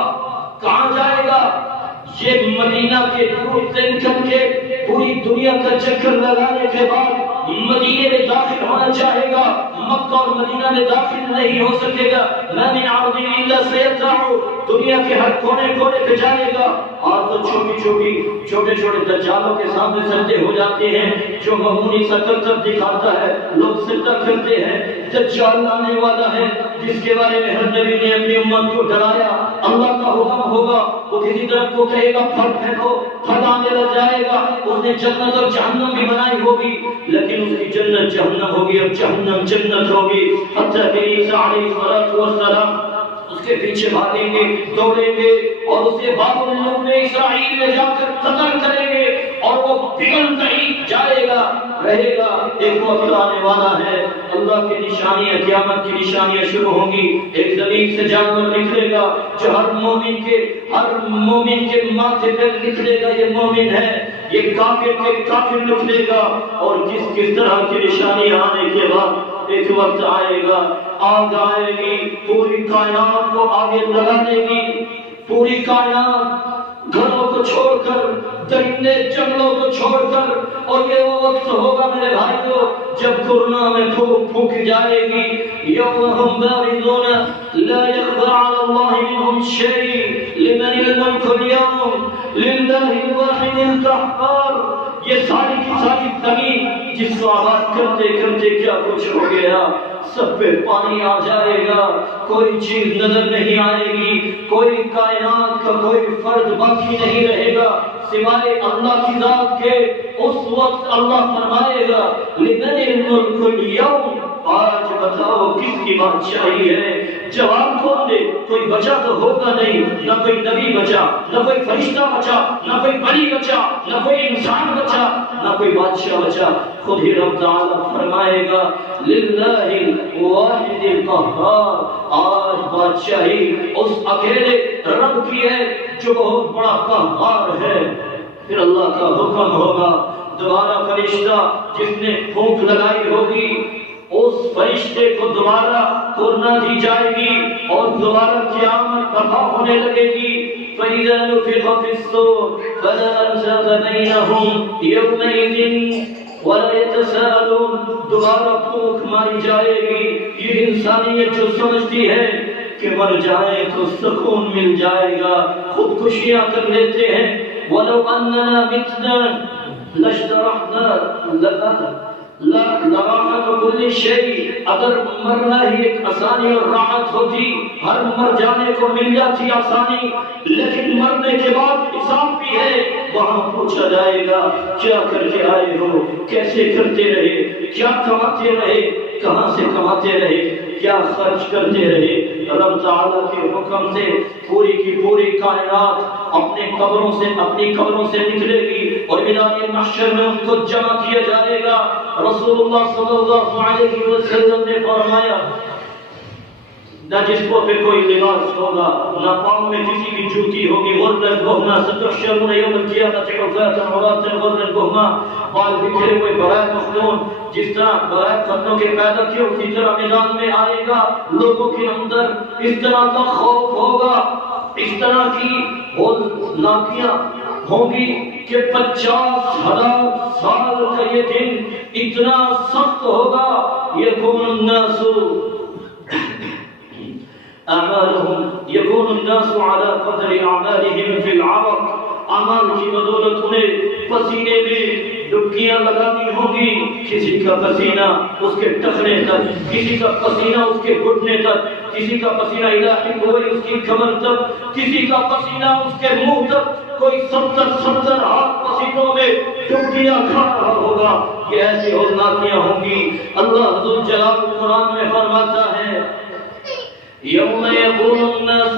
کہاں جائے گا؟ یہ مدینہ کے دور سے نکل کے پوری دنیا کا چکر لگانے کے بعد مدینے میں داخل ہونا چاہے گا، مکہ اور مدینہ میں داخل نہیں ہو سکے گا۔ ما من عرض الا سيطلع، دنیا کے ہر کونے کونے پہ جائے گا۔ اور تو چھوٹے چھوٹے دجالوں کے سامنے سجدے ہو جاتے ہیں، جو معمولی شکل کر دکھاتا ہے لوگ سجدہ کرتے ہیں۔ دجال آنے والا ہے جس کے بارے میں ہر نبی نے اپنی امت کو ڈرایا، اللہ کا حکم ہوگا، وہ کسی طرف کو کہے گا پھل پھینکو، پھل آنے لگ جائے گا۔ اس نے جنت اور جہنم بھی بنائی ہوگی، لیکن اس کی جنت جہنم ہوگی اور جہنم جنت ہوگی، حتیٰ کہ عیسیٰ علیہ السلام اس کے پیچھے بھاگیں گے، دوڑیں گے، اور اسے باب العلوم اسرائیل میں جا کر قتل کریں گے، اور وہ پگھلتا ہی جائے گا، رہے گا۔ ایک وقت آنے والا ہے، اللہ کی نشانیاں، قیامت کی نشانیاں شروع ہوں گی۔ ایک زمین سے جانور نکلے گا جو ہر مومن کے ماتھے پہ نکلے گا، یہ مومن ہے، یہ کافر کے کافر نکلے گا۔ اور کس طرح کی نشانیاں آنے کے بعد ایک وقت آئے گا، آگ آئے گی، پوری کائنات کو آگے لگا دے گی، پوری کائنات گھروں کو چھوڑ کر، درندے جنگلوں کو چھوڑ کر۔ اور یہ وہ وقت ہوگا میرے بھائیو جب کورونا میں پھونک جائے گی، یوم ہم بارزون لا يخفى على الله منهم شيء لمن الملك اليوم لله الواحد القهار۔ یہ ساری کی ساری زمین جس کو آباد کرتے کرتے کیا کچھ ہو گیا، سب پہ پانی آ جائے گا، کوئی چیز نظر نہیں آئے گی، کوئی کائنات کا کوئی فرد باقی نہیں رہے گا سوائے اللہ کی ذات کے۔ اس وقت اللہ فرمائے گا لمن الملک اليوم، آج بتاؤ کس کی بادشاہی ہے؟ جواب کون دے؟ کوئی بچا تو ہوگا نہیں، نہ کوئی نبی بچا، نہ کوئی فرشتہ بچا، نہ کوئی ولی بچا، نہ کوئی انسان بچا، نہ کوئی بادشاہ بچا۔ خود ہی رب تعالیٰ فرمائے گا للہ الواحد القہار، آج بادشاہی اس اکیلے رب کی ہے جو بہت بڑا قہار ہے۔ پھر اللہ کا حکم ہوگا، دوبارہ فرشتہ جس نے پھونک لگائی ہوگی اس فرشتے کو دوبارہ کرنا دی جائے گی، اور دوبارہ قیامت برپا ہونے لگے گی۔ فَإِذَا نُفِخَ فِي الصُّورِ فَلَا أَنْسَابَ بَيْنَهُمْ يَوْمَئِذٍ وَلَا يَتَسَاءَلُونَ، دوبارہ پھونک ماری جائے گی۔ یہ انسانیت جو سمجھتی ہے کہ مر جائیں تو سکون مل جائے گا، خودکشیاں کر لیتے ہیں۔ وَلَوْ أَنَّنَا مِتْنَا لَاشْتَرَحْنَا لراحت کل شيء، اگر مرنا ہی ایک آسانی اور راحت ہوتی، ہر مر جانے کو مل جاتی آسانی، لیکن مرنے کے بعد حساب بھی ہے۔ وہاں پوچھا جائے گا کیا کر کے آئے ہو، کیسے کرتے رہے، کیا کماتے رہے، کہاں سے کماتے رہے، کیا خرچ کرتے رہے۔ رب تعالیٰ کے حکم سے پوری کی پوری کائنات اپنی قبروں سے نکلے گی، اور میدان محشر میں ان کو جمع کیا جائے گا۔ رسول اللہ صلی اللہ علیہ وسلم نے فرمایا نہ جسموں پہ کوئی لباس ہوگا، نہ پاؤں میں کسی کی جوتی ہوگی، غرن گہنا ستحشرون یوم القیامت حفاة عراة غرن گہنا، بال بکھرے ہوئے برائے مخدون، جس طرح برائے ختنوں کے پیدا کیے اسی طرح میدان میں آئے گا۔ لوگوں کے اندر اس طرح کا خوف ہوگا، اس طرح کی ناکیاں ہوں گی کہ 50,000 سال کا یہ دن اتنا سخت ہوگا۔ یکون الناس على قدر اعمالهم في العرق، اعمال کی بدولت انہیں پسینے میں ڈبکیاں لگانی ہوں گی، کسی کا پسینہ اس کے ٹخنے تک، کسی کا پسینہ اس کے گھٹنے تک، کسی کا پسینہ الہی ہوئی اس کی کمر تک، کسی کا پسینہ اس کے منہ تک، کوئی 70 ہاتھ پسینوں میں ڈبکیاں کھا رہا ہوگا۔ یہ ایسی ہولناکیاں ہوں گی۔ اللہ ذوالجلال قرآن میں فرماتا ہے یوم یقول الناس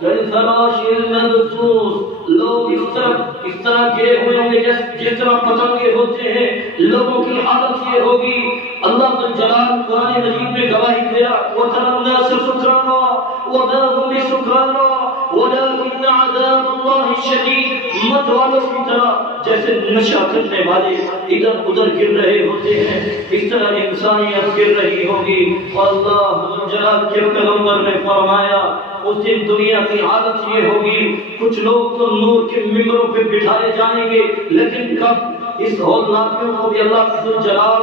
كالفراش المبثوث، لوگ اس طرح گرے ہوئے ہوں گے جس طرح پتنگے ہوتے ہیں. لوگوں کی حالت یہ ہوگی. اللہ جلال قرآن مجید میں گواہی دیا وَتَرَى النَّاسَ سُكْرَانَى وَمَا هُمْ بِسُكْرَانَى وَلَٰكِنَّ عَذَابَ اللَّهِ شَدِيدٌ. مت والوں کی طرح جیسے نشہ کرنے والے ادھر ادھر گر رہے ہوتے ہیں، اس طرح انسانیت گر رہی ہوگی. اللہ جلال کے پیغمبر نے فرمایا اس دن دنیا کی حالت یہ ہوگی، کچھ لوگ تو نور کے ممبروں پہ بٹھائے جائیں گے، لیکن کب اس ہولناکیوں کو بھی اللہ جلال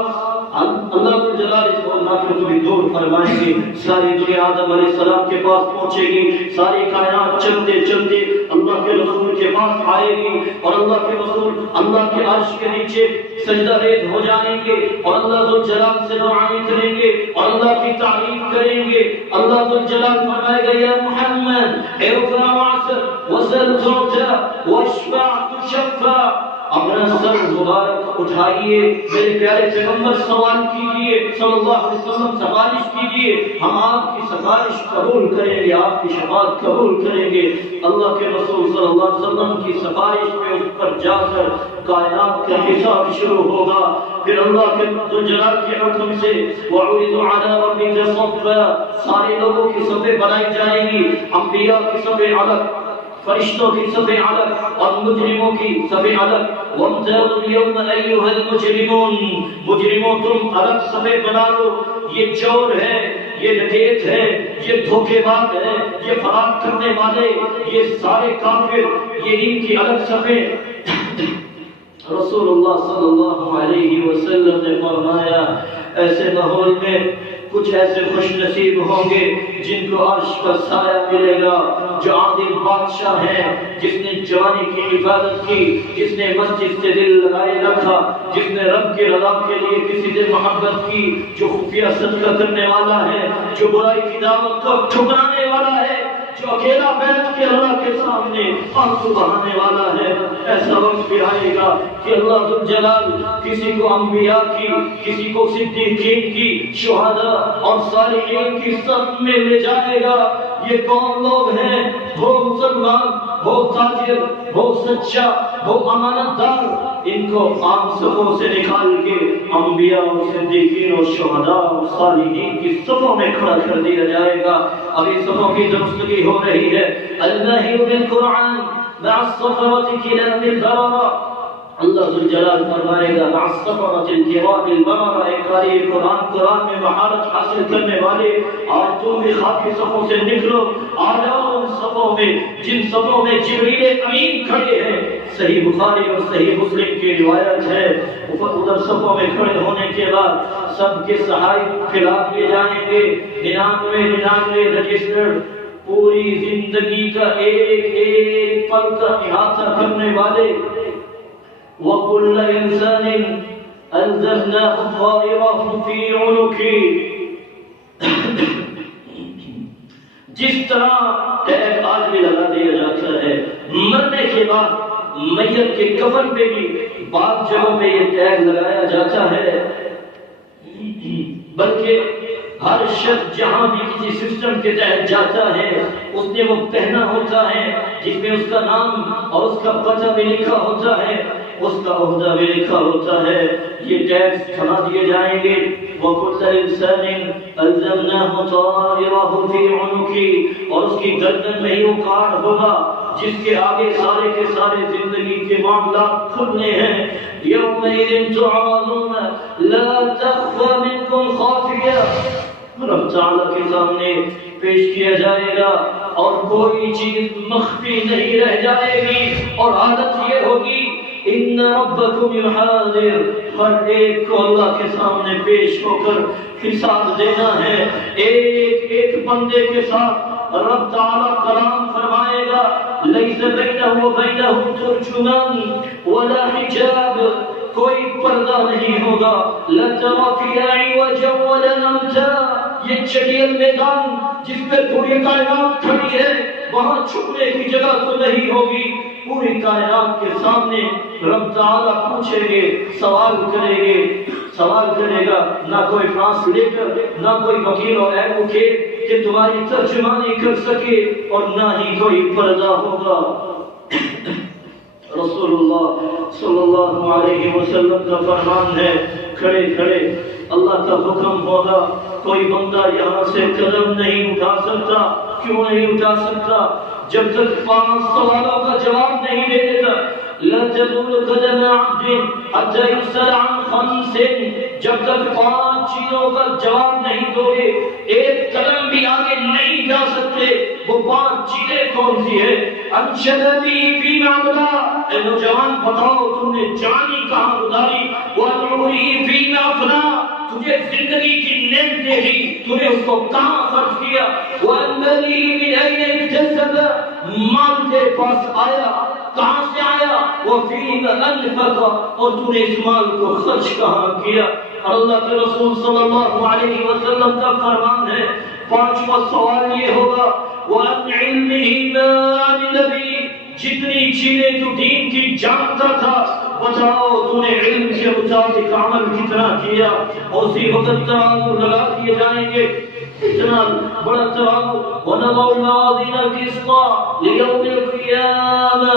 اس ہولناکیوں کو بھی دور فرمائیں گے. ساری دنیا آدم علیہ السلام کے پاس پہنچے گی، ساری کائنات چلتے چلتے اللہ کے رسول کے پاس آئے گی، اور اللہ کے رسول اللہ کے عرش کے نیچے سجدہ ریز ہو جائیں گے، اور اللہ ذوالجلال سے دعائیں کریں گے اور اللہ کی تعریف کریں گے. اللہ ذوالجلال فرمائے گا یا محمد ارفع رأسك وسل تعطى واشفع تشفع. اپنا سر مبارک اٹھائیے، میرے پیارے پیغمبر سوال کیجئے صلی اللہ علیہ وسلم، سفارش کیجئے، ہم آپ کی سفارش قبول کریں گے، آپ کی شفاعت قبول کریں گے. اللہ کے رسول صلی اللہ علیہ وسلم کی سفارش پہ اس پر جا کر کائنات کا حساب شروع ہوگا. پھر اللہ کے ذوالجلال کے حکم سے وَعُرِضُ عَلَىٰ رَبِّكَ صَفًّا، سارے لوگوں کی صفیں بنائی جائیں گی، انبیاء کی صفیں الگ، فرشتوں کی صفیں الگ اور مجرموں کی صفیں الگ. وَامْتَازُوا الْيَوْمَ أَيُّهَا الْمُجْرِمُونَ، مجرموں تم الگ صفیں بنا لو. یہ چور ہے، یہ ڈکیت ہے، یہ دھوکے باز ہے، یہ فرار کرنے والے، یہ سارے کافر، یہ ان کی الگ صفیں. رسول اللہ صلی اللہ علیہ وسلم نے فرمایا ایسے ماحول میں کچھ ایسے خوش نصیب ہوں گے جن کو عرش کا سایہ ملے گا، جو عادل بادشاہ ہیں، جس نے جوانی کی حفاظت کی، جس نے مسجد سے دل لگائے رکھا، جس نے رب کی رضا کے لیے کسی سے محبت کی، جو خفیہ صدقہ کرنے والا ہے، جو برائی کی دعوت کو ٹھکرانے والا ہے، جو اکیلا بیٹھ کے اللہ کے سامنے آنسو بہانے والا ہے. ایسا وقت بھی آئے گا کہ اللہ ذوالجلال کسی کو انبیاء کی، کسی کو صدیقین کی، شہداء اور صالحین کی صف میں لے جائے گا. یہ کون لوگ ہیں؟ وہ مسلمان، وہ تاجر، وہ سچا، وہ امانت دار. ان کو عام صفوں سے نکال کے انبیاء اور صدیقین اور شہداء اور صالحین کی صفوں میں کھڑا کر دیا جائے گا. ابھی صفوں کی درستگی ہو رہی ہے. الماہر بالقرآن مع الصفرة كلاب البررة، اللہ ذوالجلال فرمائے گا مع الصفرة الكرام البررة، ایک قاری قرآن میں مہارت حاصل کرنے والے، آج تم بھی خاکی صفوں سے نکلو، آ جاؤ ان صفوں میں جن صفوں میں جبریل امین کھڑے ہیں. صحیح بخاری اور صحیح مسلم کی روایت ہے. ادھر صفوں میں کھڑے ہونے کے بعد سب کے صحائف کھلا دیے جائیں گے، 99 رجسٹرڈ، پوری زندگی کا ایک ایک پل کا احاطہ کرنے والے. وَكُلَّ إِنسَانٍ أَلْزَمْنَاهُ طَائِرَهُ فِي عُنُقِهِ، جس طرح ٹیگ آج بھی لگا دیا جاتا ہے، مرنے کے بعد میت کے کفن پہ بھی بعض جگہوں پہ یہ ٹیگ لگایا جاتا ہے. بلکہ ہر شخص جہاں بھی کسی سسٹم کے تحت جاتا ہے اس نے وہ پہنا ہوتا ہے جس میں اس کا نام اور اس کا پتہ بھی لکھا ہوتا ہے، اس کا عہدہ بھی لکھا ہوتا ہے. یہ ٹیگز تھما دیے جائیں گے. وَكُلَّ إِنسَانٍ أَلْزَمْنَاهُ طَائِرَهُ فِي عُنُقِهِ، اور اس کی گردن میں ہی وہ کارڈ ہوگا جس کے آگے سارے کے سارے زندگی کے معاملات کھلنے ہیں. يَوْمَئِذٍ تُعْرَضُونَ لَا تَخْفَى مِنكُمْ خَافِيَةٌ، رب تعالیٰ کے سامنے پیش کیا جائے گا اور کوئی چیز مخفی نہیں رہ جائے گی. اور حالت یہ ہوگی ان ربکم یحاضر، ہر ایک کو اللہ کے سامنے پیش ہو کر حساب دینا ہے. ایک ایک بندے کے ساتھ رب تعالیٰ کلام فرمائے گا. لیس بینہ و بینہ ترجمان ولا حجاب، کوئی پردہ نہیں ہوگا. لَتَرَى فِيهَا عِوَجًا وَلَا أَمْتًا، یہ چٹیل میدان جس پہ پوری کائنات کھڑی ہے وہاں چھپنے کی جگہ تو نہیں ہوگی. پوری کائنات کے سامنے رب تعالیٰ پوچھیں گے، سوال کریں گے، سوال کرے گا. نہ کوئی ٹرانسلیٹر، نہ کوئی وکیل اور ایڈوکیٹ، کہ تمہاری ترجمانی کر سکے اور نہ ہی کوئی پردہ ہوگا۔ رسول اللہ صلی اللہ علیہ وسلم کا فرمان ہے، کھڑے کھڑے اللہ کا حکم ہوگا، کوئی بندہ یہاں سے قدم نہیں اٹھا سکتا۔ کیوں نہیں اٹھا سکتا؟ جب تک 5 سوالوں کا جواب نہیں دے دیتا۔ لا تزول قدم عبد حتى يسأل عن 5، جب تک 5 چیزوں کا جواب نہیں دو گے ایک قدم بھی آگے نہیں جا سکتے۔ وہ 5 چیزیں کون سی ہے؟ انشدتی فی معبدا، اے نوجوان بتاؤ تم نے جانی کہاں گزاری؟ وَعُمُرِهِ فِيمَا أَفْنَىٰ، تجھے زندگی کی نعمتیں دی تو نے اس کو کہاں خرچ کیا؟ وَأَنْبَلِهِ مِنْ أَيْنَ اكْتَسَبَ، مال تیرے پاس آیا کہاں سے آیا؟ وَفِيمَ أَنْفَقَ، اور تو نے اس مال کو خرچ کہاں کیا؟ اللہ کے رسول صلی اللہ علیہ وسلم کا فرمان ہے 5واں سوال یہ ہوگا وَأَنْ عِلْمِهِ مَا عَمِلَ بِهِ، جتنی چیزیں تو دین کی جانتا تھا بتاؤ تو نے علم کے مطابق عمل کتنا کیا؟ اور اسی وقت ترازو لگا دیے جائیں گے، اتنا بڑا ترازو۔ وَنَضَعُ الْمَوَازِينَ الْقِسْطَ لِيَوْمِ الْقِيَامَةِ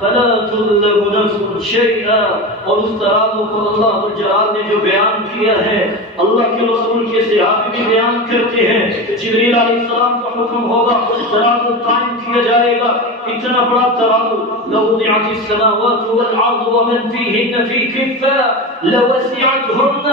فَلَا تُظْلَمُ نَفْسٌ شَيْئًا، اور اس ترازو کو اللہ جلال نے جو بیان کیا ہے اللہ کے رسول کے صحابی بھی بیان کرتے ہیں۔ جبریل علیہ السلام کا حکم ہوگا ترازو قائم کیا جائے گا، اتنا بڑا ترازو۔ لَوْ وُضِعَتِ السَّمَاوَاتُ وَالْأَرْضُ وَمَنْ فِيهِنَّ فِي كِفَّةٍ لَوَسِعَتْهُنَّ،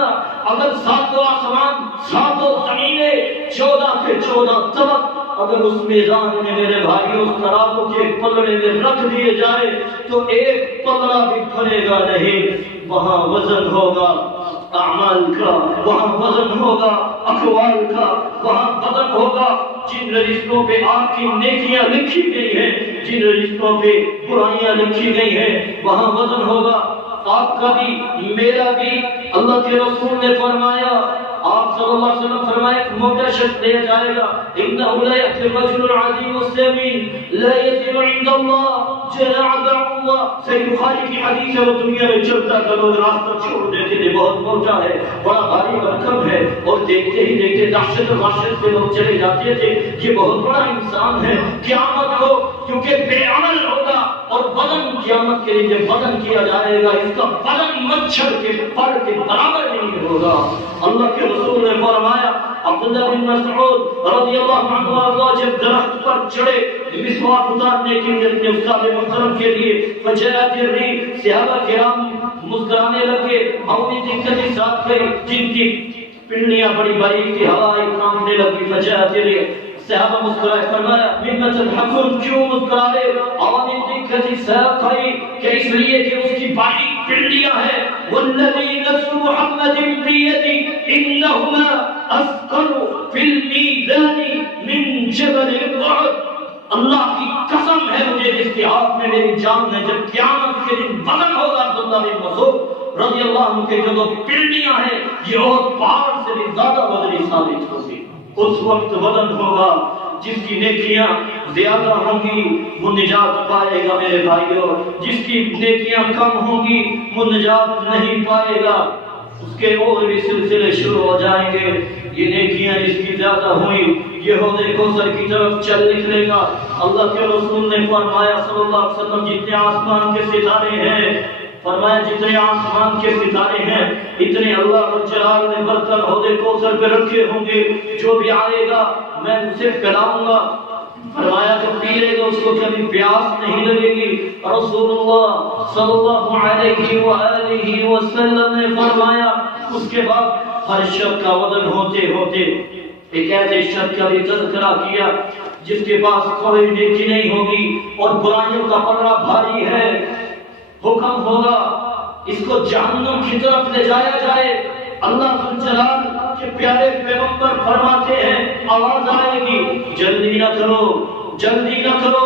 اگر 7 آسمان 7 زمینیں 14 کے 14 طبق اگر اس میزان میں میرے بھائیوں اس ترازو کے پلڑے میں رکھ دیے جائے تو ایک پلڑا بھی پھرے گا نہیں۔ وہاں وزن ہوگا اعمال کا، وہاں وزن ہوگا اقوال کا، وہاں وزن ہوگا جن رجسٹروں پہ آپ کی نیکیاں لکھی گئی ہیں، جن رجسٹروں پہ برائیاں لکھی گئی ہیں، وہاں وزن ہوگا آپ کا بھی میرا بھی۔ اللہ کے رسول نے فرمایا، آپ صلی اللہ علیہ وسلم فرمایا ایک موٹا شخص لے جائے گا انه لا يأتي الرجل العظيم السمين لا يزن عند الله جناح بعوضة، صحیح بخاری کی حدیث ہے، وہ دنیا میں چلتا تھا لوگ راستہ چھوڑ دیتے تھے، بہت موٹا ہے، بڑا بھاری بھرکم ہے، اور دیکھتے ہی دیکھتے دہشت و وحشت سے لوگ چلے جاتے تھے یہ بہت بڑا انسان ہے۔ قیامت کو کیونکہ بے عمل ہوگا اور وزن قیامت کے لیے جب وزن کیا جائے گا اس کا وزن مچھر کے پر کے برابر نہیں ہوگا۔ اللہ کے رسول نے فرمایا عبداللہ بن مسعود رضی اللہ عنہ جب درخت پر چڑھے مسواک اتارنے کے لیے اپنے استاد محترم کے لیے فجاءت الريح، صحابہ کرام مسکرانے لگے، اپنی دقت کے ساتھ گئے جن کی پنڈلیاں بڑی باریک تھی، ہوائیں کانپنے لگی، فجاءت الريح، صحابہ مسکرائے، فرمایا مما تضحكون، کیوں مسکرا رہے؟ عوامل دقت ساقی، کہ اس لیے کہ اس کی باریک پنڈلیاں ہیں، والذی نفس محمد بیدی انہما اثقل فی المیزان من جبل احد، اللہ کی قسم ہے مجھے جس کے ہاتھ میں میری جان ہے، جب قیامت کے دن وزن ہوگا عبداللہ بن مسعود رضی اللہ عنہ کے جو پنڈلیاں ہیں یہ اور پہاڑ سے بھی زیادہ وزنی ثابت ہوگی۔ اس وقت وزن ہوگا جس کی نیکیاں زیادہ ہوں گی وہ نجات پائے گا میرے بھائیوں، جس کی نیکیاں کم ہوں گی وہ نجات نہیں پائے گا، اس کے اور بھی سلسلے شروع ہو جائیں گے۔ یہ نیکیاں جس کی زیادہ ہوئی یہ حوض کوثر کی طرف چل نکلے گا۔ اللہ کے رسول نے فرمایا صلی اللہ علیہ وسلم جتنے آسمان کے ستارے ہیں، فرمایا جتنے آسمان کے ستارے ہیں اتنے اللہ جلال نے برتن حوض کوثر پہ رکھے ہوں گے، جو بھی آئے گا میں اسے پلاؤں گا۔ فرمایا جو پیے گا اس کو کبھی پیاس نہیں لگے گی۔ رسول اللہ صلی اللہ علیہ وآلہ وسلم نے فرمایا اس کے بعد ہر شخص کا وزن ہوتے ہوتے ایک ایسے شخص کا بھی تذکرہ کیا جس کے پاس کوئی نیکی نہیں ہوگی اور برائیوں کا پلڑا بھاری ہے، حکم ہوگا اس کو جہنم کی طرف لے جایا جائے۔ اللہ جلال کے پیارے پیغمبر فرماتے ہیں آواز آئے گی جلدی نہ کرو، جلدی نہ کرو،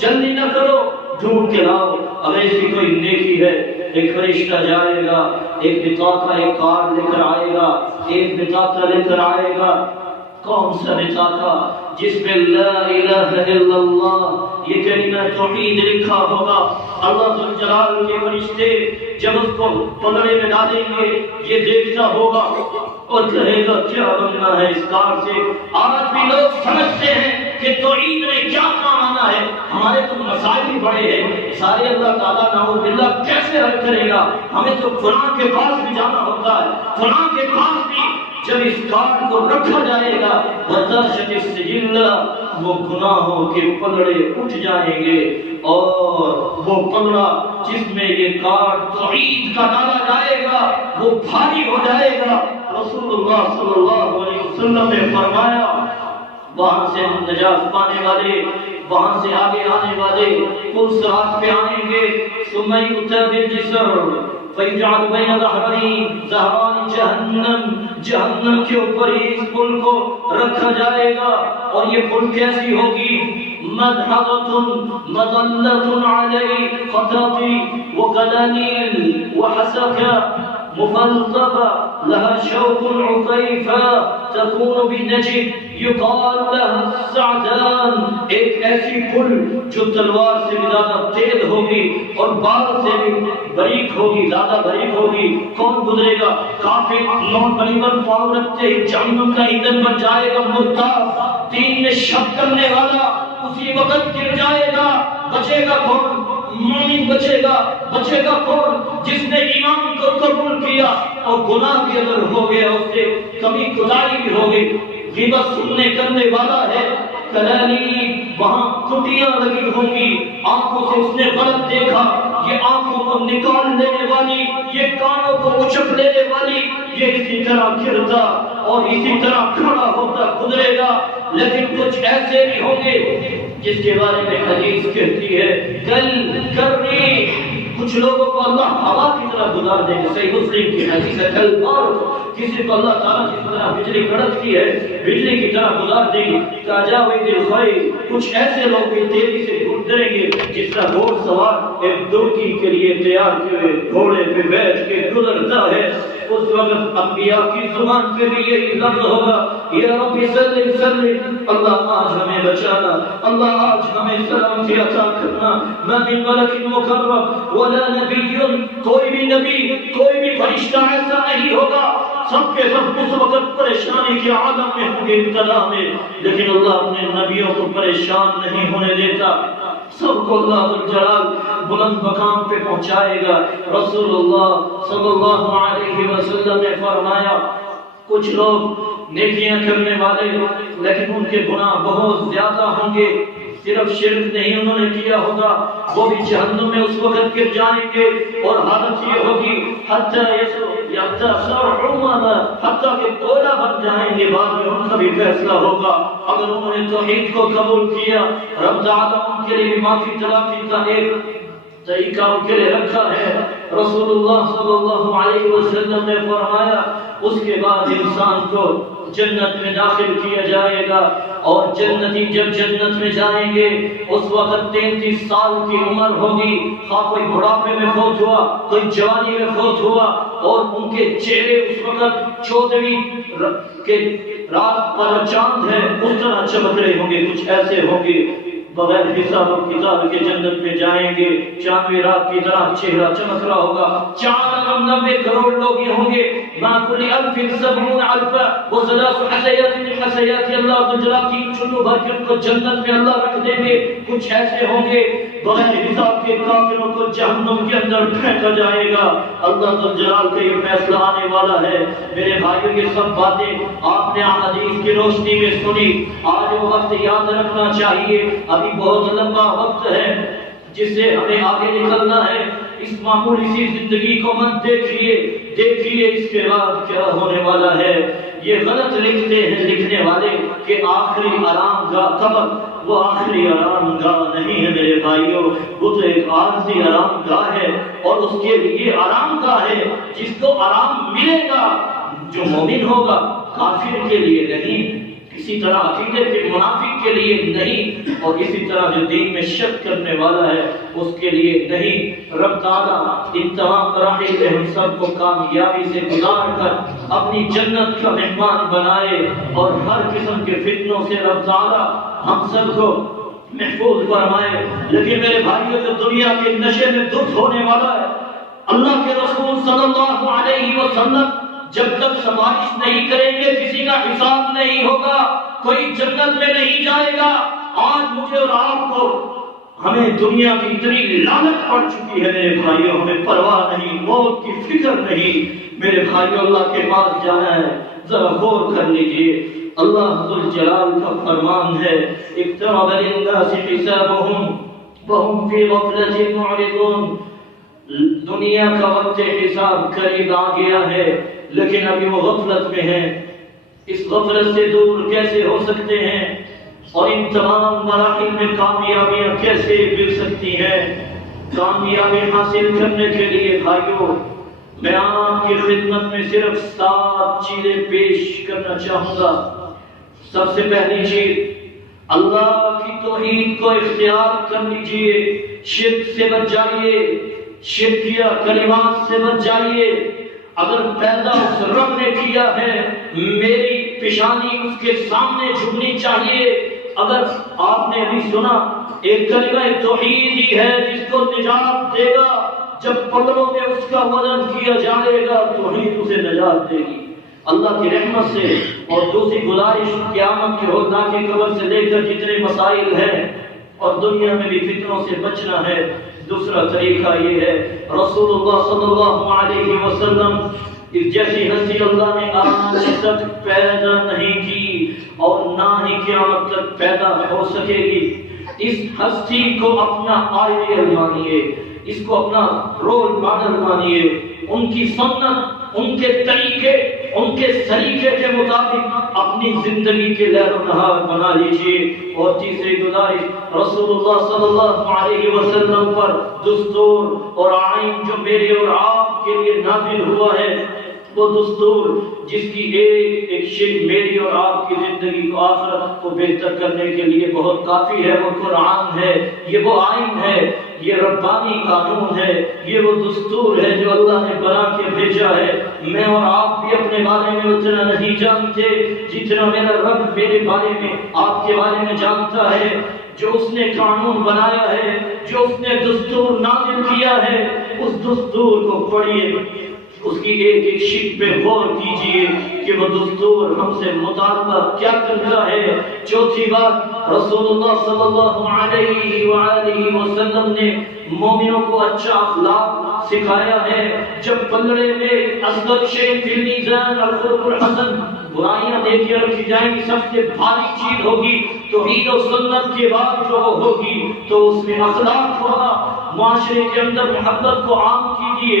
جلدی نہ کرو، ڈھونڈ کے لاؤ۔ اگر اس کی کوئی نیکی ہے ایک فرشتہ جائے گا، ایک بطاقہ ایک کارڈ لے کر آئے گا، ایک بطاقہ لے کر آئے گا، کون سا نکاح تھا جس پہ لا الہ الا اللہ یہ کلمہ توحید لکھا ہوگا؟ اللہ ذو الجلال کے فرشتے جب اس کو پلڑے میں ڈالیں گے یہ دیکھتا ہوگا اور کہے گا کیا بننا ہے اس کار سے؟ آج بھی لوگ سمجھتے ہیں کہ توحید میں کیا کام آنا ہے، ہمارے تو مسائل ہی بڑے ہیں، سارے اللہ تعالیٰ نعوذ باللہ کیسے حل کرے گا؟ ہمیں تو فلاں کے پاس بھی جانا ہوتا ہے، فلاں کے پاس بھی جب اس کارڈ کو رکھا جائے گا وَتَرْشَتِ السِّجِلَّ وہ گناہوں کے پلڑے اٹھ جائیں گے، اور وہ پلڑا جس میں یہ کارڈ توحید کا ڈالا جائے گا وہ بھاری ہو جائے گا۔ رسول اللہ صلی اللہ علیہ وسلم نے فرمایا وہاں سے نجات پانے والے، وہاں سے آگے آنے والے پل صراط پہ آئیں گے، ثم یؤتی بالجسر فیجعل بین ظہران جہنم، جہنم کے اوپر ہی اس پل کو رکھا جائے گا، اور یہ پل کیسی ہوگی؟ مدحضة مظلة علی خطاط وقدانیل وحسكة مفلطفة لها شوك عفيفة تكون بنجد يقال لها السعدان، ایک ایسی پل جو تلوار سے بھی زیادہ تیز ہوگی اور بال سے بھی باریک ہوگی، زیادہ باریک ہوگی۔ کون گزرے گا؟ کافر نون بلیور پاؤں رکھتے ہی جہنم کا ایندھن بن جائے گا، مرتد دین میں شک کرنے والا اسی وقت گر جائے گا۔ بچے گا کون؟ مومن بچے گا کون؟ جس نے ایمان کو قبول کیا اور گناہ بھی اگر ہو گیا اس سے کبھی کوتاہی بھی ہو گئی، غیبت سننے کرنے والا ہے، کلالی وہاں کٹیاں لگی ہوں گی، آنکھوں سے اس نے غلط دیکھا، یہ آنکھوں کو نکال لینے والی، یہ کانوں کو اچک لینے والی، یہ اسی طرح گرتا اور اسی طرح کھڑا ہوتا گزرے گا۔ لیکن کچھ ایسے بھی ہوں گے جس کے بارے میں حدیث کہتی ہے کل کرنی، کچھ لوگوں کو اللہ ہوا کی طرح گزار دیں گے، صحیح مسلم کی حدیث ہے، کل اور کسی کو اللہ تعالیٰ جس طرح بجلی کڑکتی ہے بجلی کی طرح گزار دیں گے۔ کاجاوید الخیر، کچھ ایسے لوگ بھی تیزی سے گزریں گے جس طرح گھوڑ سوار ایک دوڑکی کے لیے تیار کیے گھوڑے پہ بیٹھ کے گزرتا ہے، اس وقت انبیاء کی زبان پہ بھی یہی لفظ ہوگا یا رب سلم سلم، اللہ آج ہمیں بچانا، اللہ آج ہمیں سلامتی عطا کرنا۔ ما من ملک مقرب ولا نبی، کوئی بھی نبی کوئی بھی فرشتہ ایسا نہیں ہوگا، سب کے سب اس وقت پریشانی کے عالم میں ہوں گے، ابتلا میں، لیکن اللہ اپنے نبیوں کو پریشان نہیں ہونے دیتا، سب کو اللہ جلال بلند مقام پہ پہنچائے گا۔ رسول اللہ صلی اللہ علیہ وسلم نے فرمایا کچھ لوگ نیکیاں کرنے والے لیکن ان کے گناہ بہت زیادہ ہوں گے، صرف شرک نہیں انہوں نے کیا ہوگا، وہ بھی جہنم میں اس وقت گر جائیں گے، اور حالت یہ ہوگی حتیٰ کہ کوئلہ بن جائیں گے، بعد میں ان کا بھی فیصلہ ہوگا۔ اگر انہوں نے توحید کو قبول کیا، رب تعالیٰ ان کے لیے معافی تلافی کا ایک طریقہ ان کے لیے رکھا ہے۔ رسول اللہ صلی اللہ علیہ وسلم نے فرمایا اس کے بعد انسان کو جنت میں داخل کیا جائے گا، اور جنتی جب جنت میں جائیں گے اس وقت 33 سال کی عمر ہوگی، خواہ کوئی بڑھاپے میں فوت ہوا، کوئی جوانی میں فوت ہوا، اور ان کے چہرے اس وقت 14ویں کے رات پر چاند ہے اس طرح چمک رہے ہوں گے، کچھ ایسے ہوں گے بغیر حساب و کتاب کے جنت میں جائیں گے، چاندویں رات کی طرح چہرہ چمک رہا ہوگا۔ 490 کروڑ لوگ یہ ہوں گے، ما کل 1070,000 وثلاث حسیات من حسیات اللہ تعالیٰ کی چلو بھر کے ان کو جنت میں اللہ رکھ دیں گے۔ کچھ ایسے ہوں گے بغیر حساب کے کافروں کو جہنم کے اندر پھینکا جائے گا۔ اللہ جلال کا یہ فیصلہ آنے والا ہے۔ میرے بھائیوں یہ سب باتیں آپ نے احادیث کی روشنی میں سنی، آج وہ وقت یاد رکھنا چاہیے، ابھی بہت لمبا وقت ہے جس سے ہمیں آگے نکلنا ہے۔ اس معمولی سی زندگی کو مت دیکھیے اس کے بعد کیا ہونے والا ہے۔ یہ غلط لکھتے ہیں لکھنے والے کہ آخری آرام گاہ قبر، وہ آخری آرام گاہ نہیں ہے میرے بھائیوں، وہ تو ایک عارضی آرام گاہ ہے، اور اس کے لیے آرام گاہ ہے جس کو آرام ملے گا جو مومن ہوگا، کافر کے لیے نہیں۔ کسی طرح عقیدے کے منافق کے لیے نہیں، اور اسی طرح جو دین میں شک کرنے والا ہے اس کے لیے نہیں۔ رب تعالیٰ ان تمام مراحل میں ہم سب کو کامیابی سے گزار کر اپنی جنت کا مہمان بنائے، اور ہر قسم کے فتنوں سے رب تعالیٰ ہم سب کو محفوظ فرمائے۔ لیکن میرے بھائیوں، جو دنیا کے نشے میں دھت ہونے والا ہے، اللہ کے رسول صلی اللہ علیہ وسلم جب تک سفارش نہیں کریں گے کسی کا حساب نہیں ہوگا، کوئی جنت میں نہیں جائے گا۔ آج مجھے اور آپ کو ہمیں دنیا کی اتنی لعنت پڑ چکی ہے میرے بھائیوں، ہمیں پرواہ نہیں، موت کی فکر نہیں۔ میرے بھائیوں، اللہ کے پاس جانا ہے، ذرا غور کر لیجئے۔ اللہ ذوالجلال کا فرمان ہے، اقترب للناس حسابهم وهم في غفلة معرضون۔ دنیا کا وقت حساب قریب آ گیا ہے، لیکن ابھی وہ غفلت میں ہیں۔ اس غفلت سے دور کیسے ہو سکتے ہیں، اور ان تمام مراحل میں کامیابیاں کیسے مل سکتی ہیں؟ کامیابی حاصل کرنے کے لیے بھائیوں، میں آپ کی خدمت میں صرف 7 چیزیں پیش کرنا چاہوں گا۔ سب سے پہلی چیز، اللہ کی توحید کو اختیار کر لیجئے، شرک سے بچ جائیے، شرکیہ کلمات سے بچ جائیے۔ اگر پیدا اس رب نے کیا ہے، میری پیشانی اس کے سامنے جھکنی چاہیے۔ اگر آپ نے ابھی سنا، ایک کلمہ توحید ہی ہے جس کو نجات دے گا، جب پلڑوں میں اس کا وزن کیا جائے گا توحید اسے نجات دے گی اللہ کی رحمت سے۔ اور دوسری گزارش، قیامت کے ہولناک کی قبر سے لے کر جتنے مسائل ہیں اور دنیا میں بھی فتنوں سے بچنا ہے، دوسرا طریقہ یہ ہے، رسول اللہ صلی اللہ علیہ وسلم اس جیسی ہستی اللہ نے آج تک پیدا نہیں کی اور نہ ہی قیامت تک پیدا ہو سکے گی۔ اس ہستی کو اپنا آئیڈیل مانیے، اس کو اپنا رول ماڈل مانیے، ان کی سنت، ان کے طریقے، ان کے سلیقے کے مطابق اپنی زندگی کے لہر و نہار بنا لیجیے۔ اور تیسری گزارش، رسول اللہ صلی اللہ علیہ وسلم پر دستور اور آئین جو میرے اور آپ کے لیے نازل ہوا ہے، وہ دستور جس کی ایک شکل میری اور آپ کی زندگی کو، آخرت کو بہتر کرنے کے لیے بہت کافی ہے، وہ قرآن ہے، یہ وہ آئین ہے، یہ ربانی قانون ہے، یہ وہ دستور ہے جو اللہ نے بنا کے بھیجا ہے۔ میں اور آپ بھی اپنے بارے میں اتنا نہیں جانتے جتنا میرا رب میرے بارے میں، آپ کے بارے میں جانتا ہے۔ جو اس نے قانون بنایا ہے، جو اس نے دستور نازل کیا ہے، اس دستور کو پڑھیے، اس کی ایک ایک شکل پہ غور کیجئے کہ وہ دستور ہم سے مطالبہ کیا کرتا ہے۔ چوتھی بات، رسول اللہ صلی اللہ علیہ وآلہ وسلم نے مومنوں کو اچھا اخلاق سکھایا ہے۔ جب پلڑے میں اصغر شیء فی المیزان الخلق الحسن، برائیاں دیکھ رکھی جائیں گی، سب سے بھاری چیز ہوگی توحید و سنت کے بعد جو ہوگی تو اس میں اخلاق ہوگا۔ معاشرے کے اندر محبت کو عام کیجیے،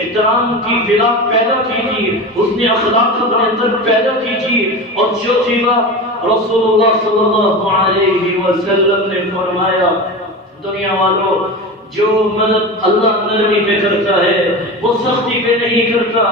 احترام کی فضا پیدا کیجیے، اس نے اخلاق اپنے اندر پیدا کیجیے۔ اور چوتھی بات، رسول اللہ صلی اللہ علیہ وسلم نے فرمایا، دنیا والوں، جو مدد اللہ نرمی پہ کرتا ہے وہ سختی پہ نہیں کرتا،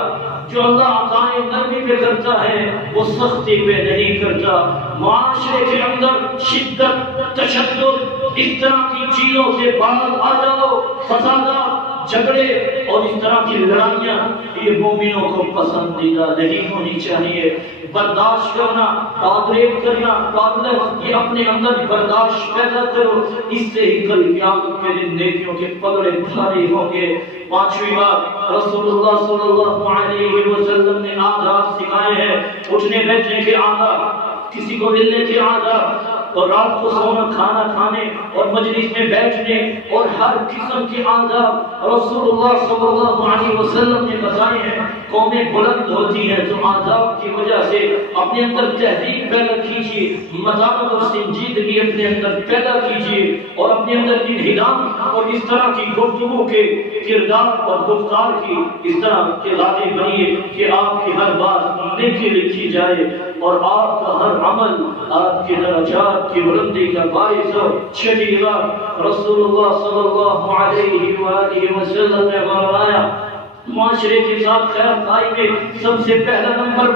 جو اللہ عطائے نرمی پہ کرتا ہے وہ سختی پہ نہیں کرتا۔ معاشرے کے اندر شدت، تشدد، اس طرح کی چیزوں سے باز آ جاؤ، فسادات، جھگڑے اور اس طرح کی لڑائیاں یہ مومنوں کو پسندیدہ نہیں ہونی چاہیے۔ برداشت کرنا، ٹالریٹ کرنا، ٹالرنس، یہ اپنے اندر برداشت پیدا کرو، اس سے ہی کل قیامت کے دن نیکیوں کے پلڑے بھاری ہوں گے۔ پانچویں بات، رسول اللہ صلی اللہ علیہ وسلم نے آداب سکھائے ہیں، اٹھنے بیٹھنے کے آداب، کسی کو ملنے کے آداب، اور رات کو سونا، کھانا کھانے اور مجلس میں بیٹھنے اور ہر قسم کے آداب رسول اللہ صلی اللہ علیہ وسلم نے بتائے ہیں۔ قومیں بلند ہوتی ہیں تو آداب کی وجہ سے اپنے اندر تہذیب پیدا کیجیے، مذاقت اور سنجیدگی اپنے اندر پیدا کیجیے، اور اپنے اندر انہدام اور اس طرح کی گفتگو کے کردار اور گفتار کی اس طرح کے غالب بنیے کہ آپ کی ہر بات نیکی لکھی جائے اور آپ کا ہر عمل آپ کے درجات کی بلندی کا باعث ہو۔ چھٹی بات، رسول اللہ صلی اللہ علیہ وآلہ وسلم نے فرمایا، معاشرے کے ساتھ خیر خائی میں سب سے پہلا نمبر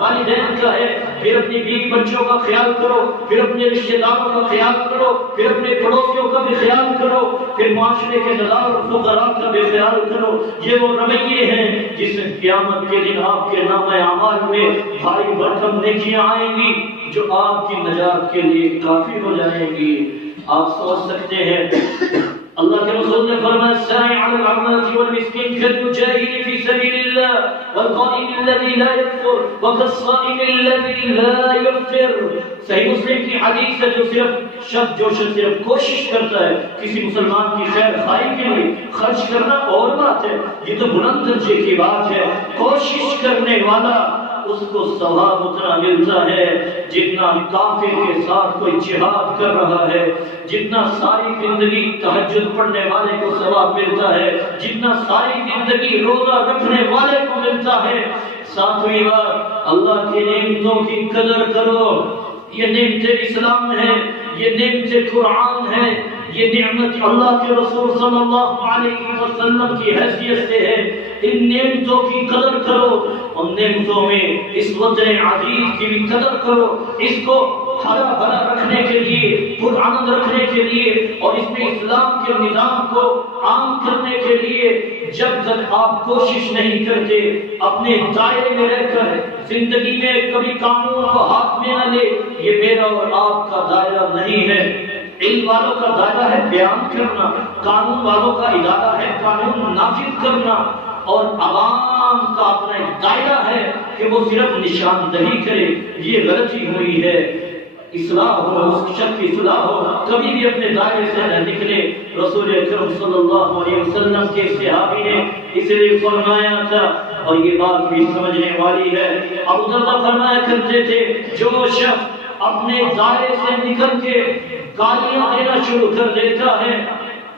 والدین کا ہے، پھر اپنی بیوی بچوں کا خیال کرو، پھر اپنے رشتہ داروں کا خیال کرو، پھر اپنے پڑوسیوں کا بھی خیال کرو، پھر معاشرے کے نظار اور فقراء کا بھی خیال کرو۔ یہ وہ رویے ہیں جس سے قیامت کے دن آپ کے نامہ اعمال میں بھاری بھرکم نیکیاں آئیں گی جو آپ کی نجات کے لیے کافی ہو جائیں گی۔ آپ سوچ سکتے ہیں اللہ کے رسول نے فرمایا الساعي على العمالة والمسكين كالمجاهد في سبيل الله والقائم الذي لا يفطر وكالصائم الذي لا يفطر۔ صحیح مسلم کی حدیث ہے جو صرف کوشش کرتا ہے کسی مسلمان کی خیر خواہی کے لیے خرچ کرنا اور بات ہے، یہ تو بلند درجے کی بات ہے۔ کوشش کرنے والا اس کو ثواب اتنا ملتا ہے جتنا کافر کے ساتھ کوئی جہاد کر رہا ہے، جتنا ساری زندگی تہجد پڑھنے والے کو ثواب ملتا ہے، جتنا ساری زندگی روزہ رکھنے والے کو ملتا ہے۔ ساتویں بات، اللہ کی نعمتوں کی قدر کرو۔ یہ نعمت اسلام ہے، یہ نعمت قرآن ہے، یہ نعمت اللہ کے رسول صلی اللہ علیہ وسلم کی حیثیت سے ہے۔ ان نعمتوں کی قدر کرو، ان نعمتوں میں اس وطن عزیز کی بھی قدر کرو، اس کو ہرا بھرا رکھنے کے لیے، پرامن رکھنے کے لیے اور اس میں اسلام کے نظام کو عام کرنے کے لیے جب تک آپ کوشش نہیں کرتے اپنے دائرے میں رہ کر زندگی میں کبھی قانون کو ہاتھ میں نہ لے، یہ میرا اور آپ کا دائرہ نہیں ہے۔ علم والوں کا دائرہ ہے بیان کرنا، قانون والوں کا ادارہ ہے قانون نافذ کرنا، اور عوام کا اپنا ایک دائرہ ہے کہ وہ صرف نشاندہی کرے۔ یہ غلطی ہوئی ہے۔ اصلاح ہو، اس شخص کی اصلاح ہو، کبھی بھی اپنے دائرے سے نہ نکلے۔ رسول اکرم صلی اللہ علیہ وسلم کے صحابی نے اس لیے فرمایا تھا، اور یہ بات بھی سمجھنے والی ہے، ابو ذر فرمایا کرتے تھے جو شخص اپنے دائرے سے نکل کے گالیاں دینا شروع کر دیتا ہے،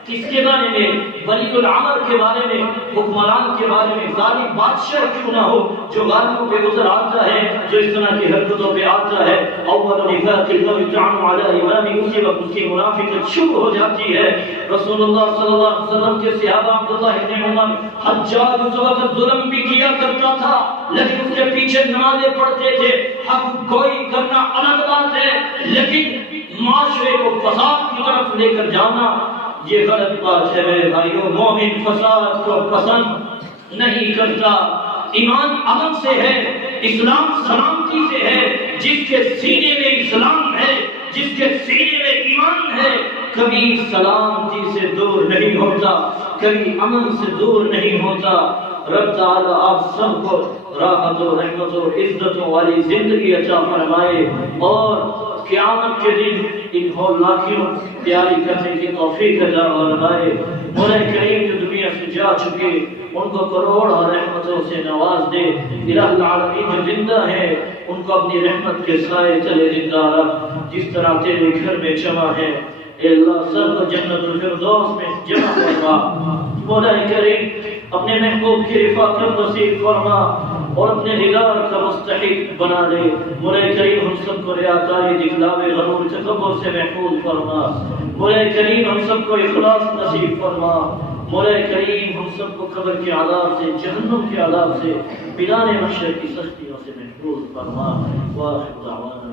کس کے بارے میں؟ ولی الامر کے بارے میں، حکمران کے بارے میں، ظالم بادشاہ کیوں نہ ہو جو غالبوں پہ گزر آتا ہے، جو اس طرح کی حرکتوں پہ آتا ہے، اول نفاق الذي يطعن على امام اسی وقت اس کی منافقت شروع ہو جاتی ہے۔ رسول اللہ صلی اللہ علیہ وسلم کے صحابہ عبداللہ بن عمر، حجاج اس وقت ظلم بھی کیا کرتا تھا لیکن اس کے پیچھے نمازیں پڑھتے تھے۔ حق گوئی کرنا الگ بات ہے لیکن معاشرے کو فساد کی طرف لے کر جانا یہ غلط بات ہے میرے بھائیوں۔ مومن فساد کو پسند نہیں کرتا۔ ایمان امن سے ہے، اسلام سلامتی سے ہے۔ جس کے سینے میں اسلام ہے، جس کے سینے میں ایمان ہے، کبھی سلامتی سے دور نہیں ہوتا، کبھی امن سے دور نہیں ہوتا۔ رب تعالی آپ سب کو راحت و رحمت و عزتوں والی زندگی عطا فرمائے اور قیامت کے دن ان ہولناکیوں تیاری کرنے کی توفیق عطا فرمائے۔ مولا کریم جو دنیا سے جا چکے ان کو کروڑ رحمتوں سے نواز دے۔ الہ العالمین جو زندہ ہے ان کو اپنی رحمت کے سائے تلے زندہ رکھ، جس طرح تیرے گھر میں جمع ہے اے اللہ سب کو جنت الفردوس میں جمع فرما۔ مولا کریم اپنے محبوب کی رفاقت نصیب فرما اور اپنے دیدار کا مستحق بنا دے۔ مولا کریم ہم سب کو ریاکاری، دکھلاوے، غرور، تکبر سے محفوظ فرما۔ مولا کریم ہم سب کو اخلاص نصیب فرما۔ مولا کریم ہم سب کو قبر کے عذاب سے، جہنم کے عذاب سے، میدان محشر کی سختیوں سے محفوظ فرما۔ واخر دعوانا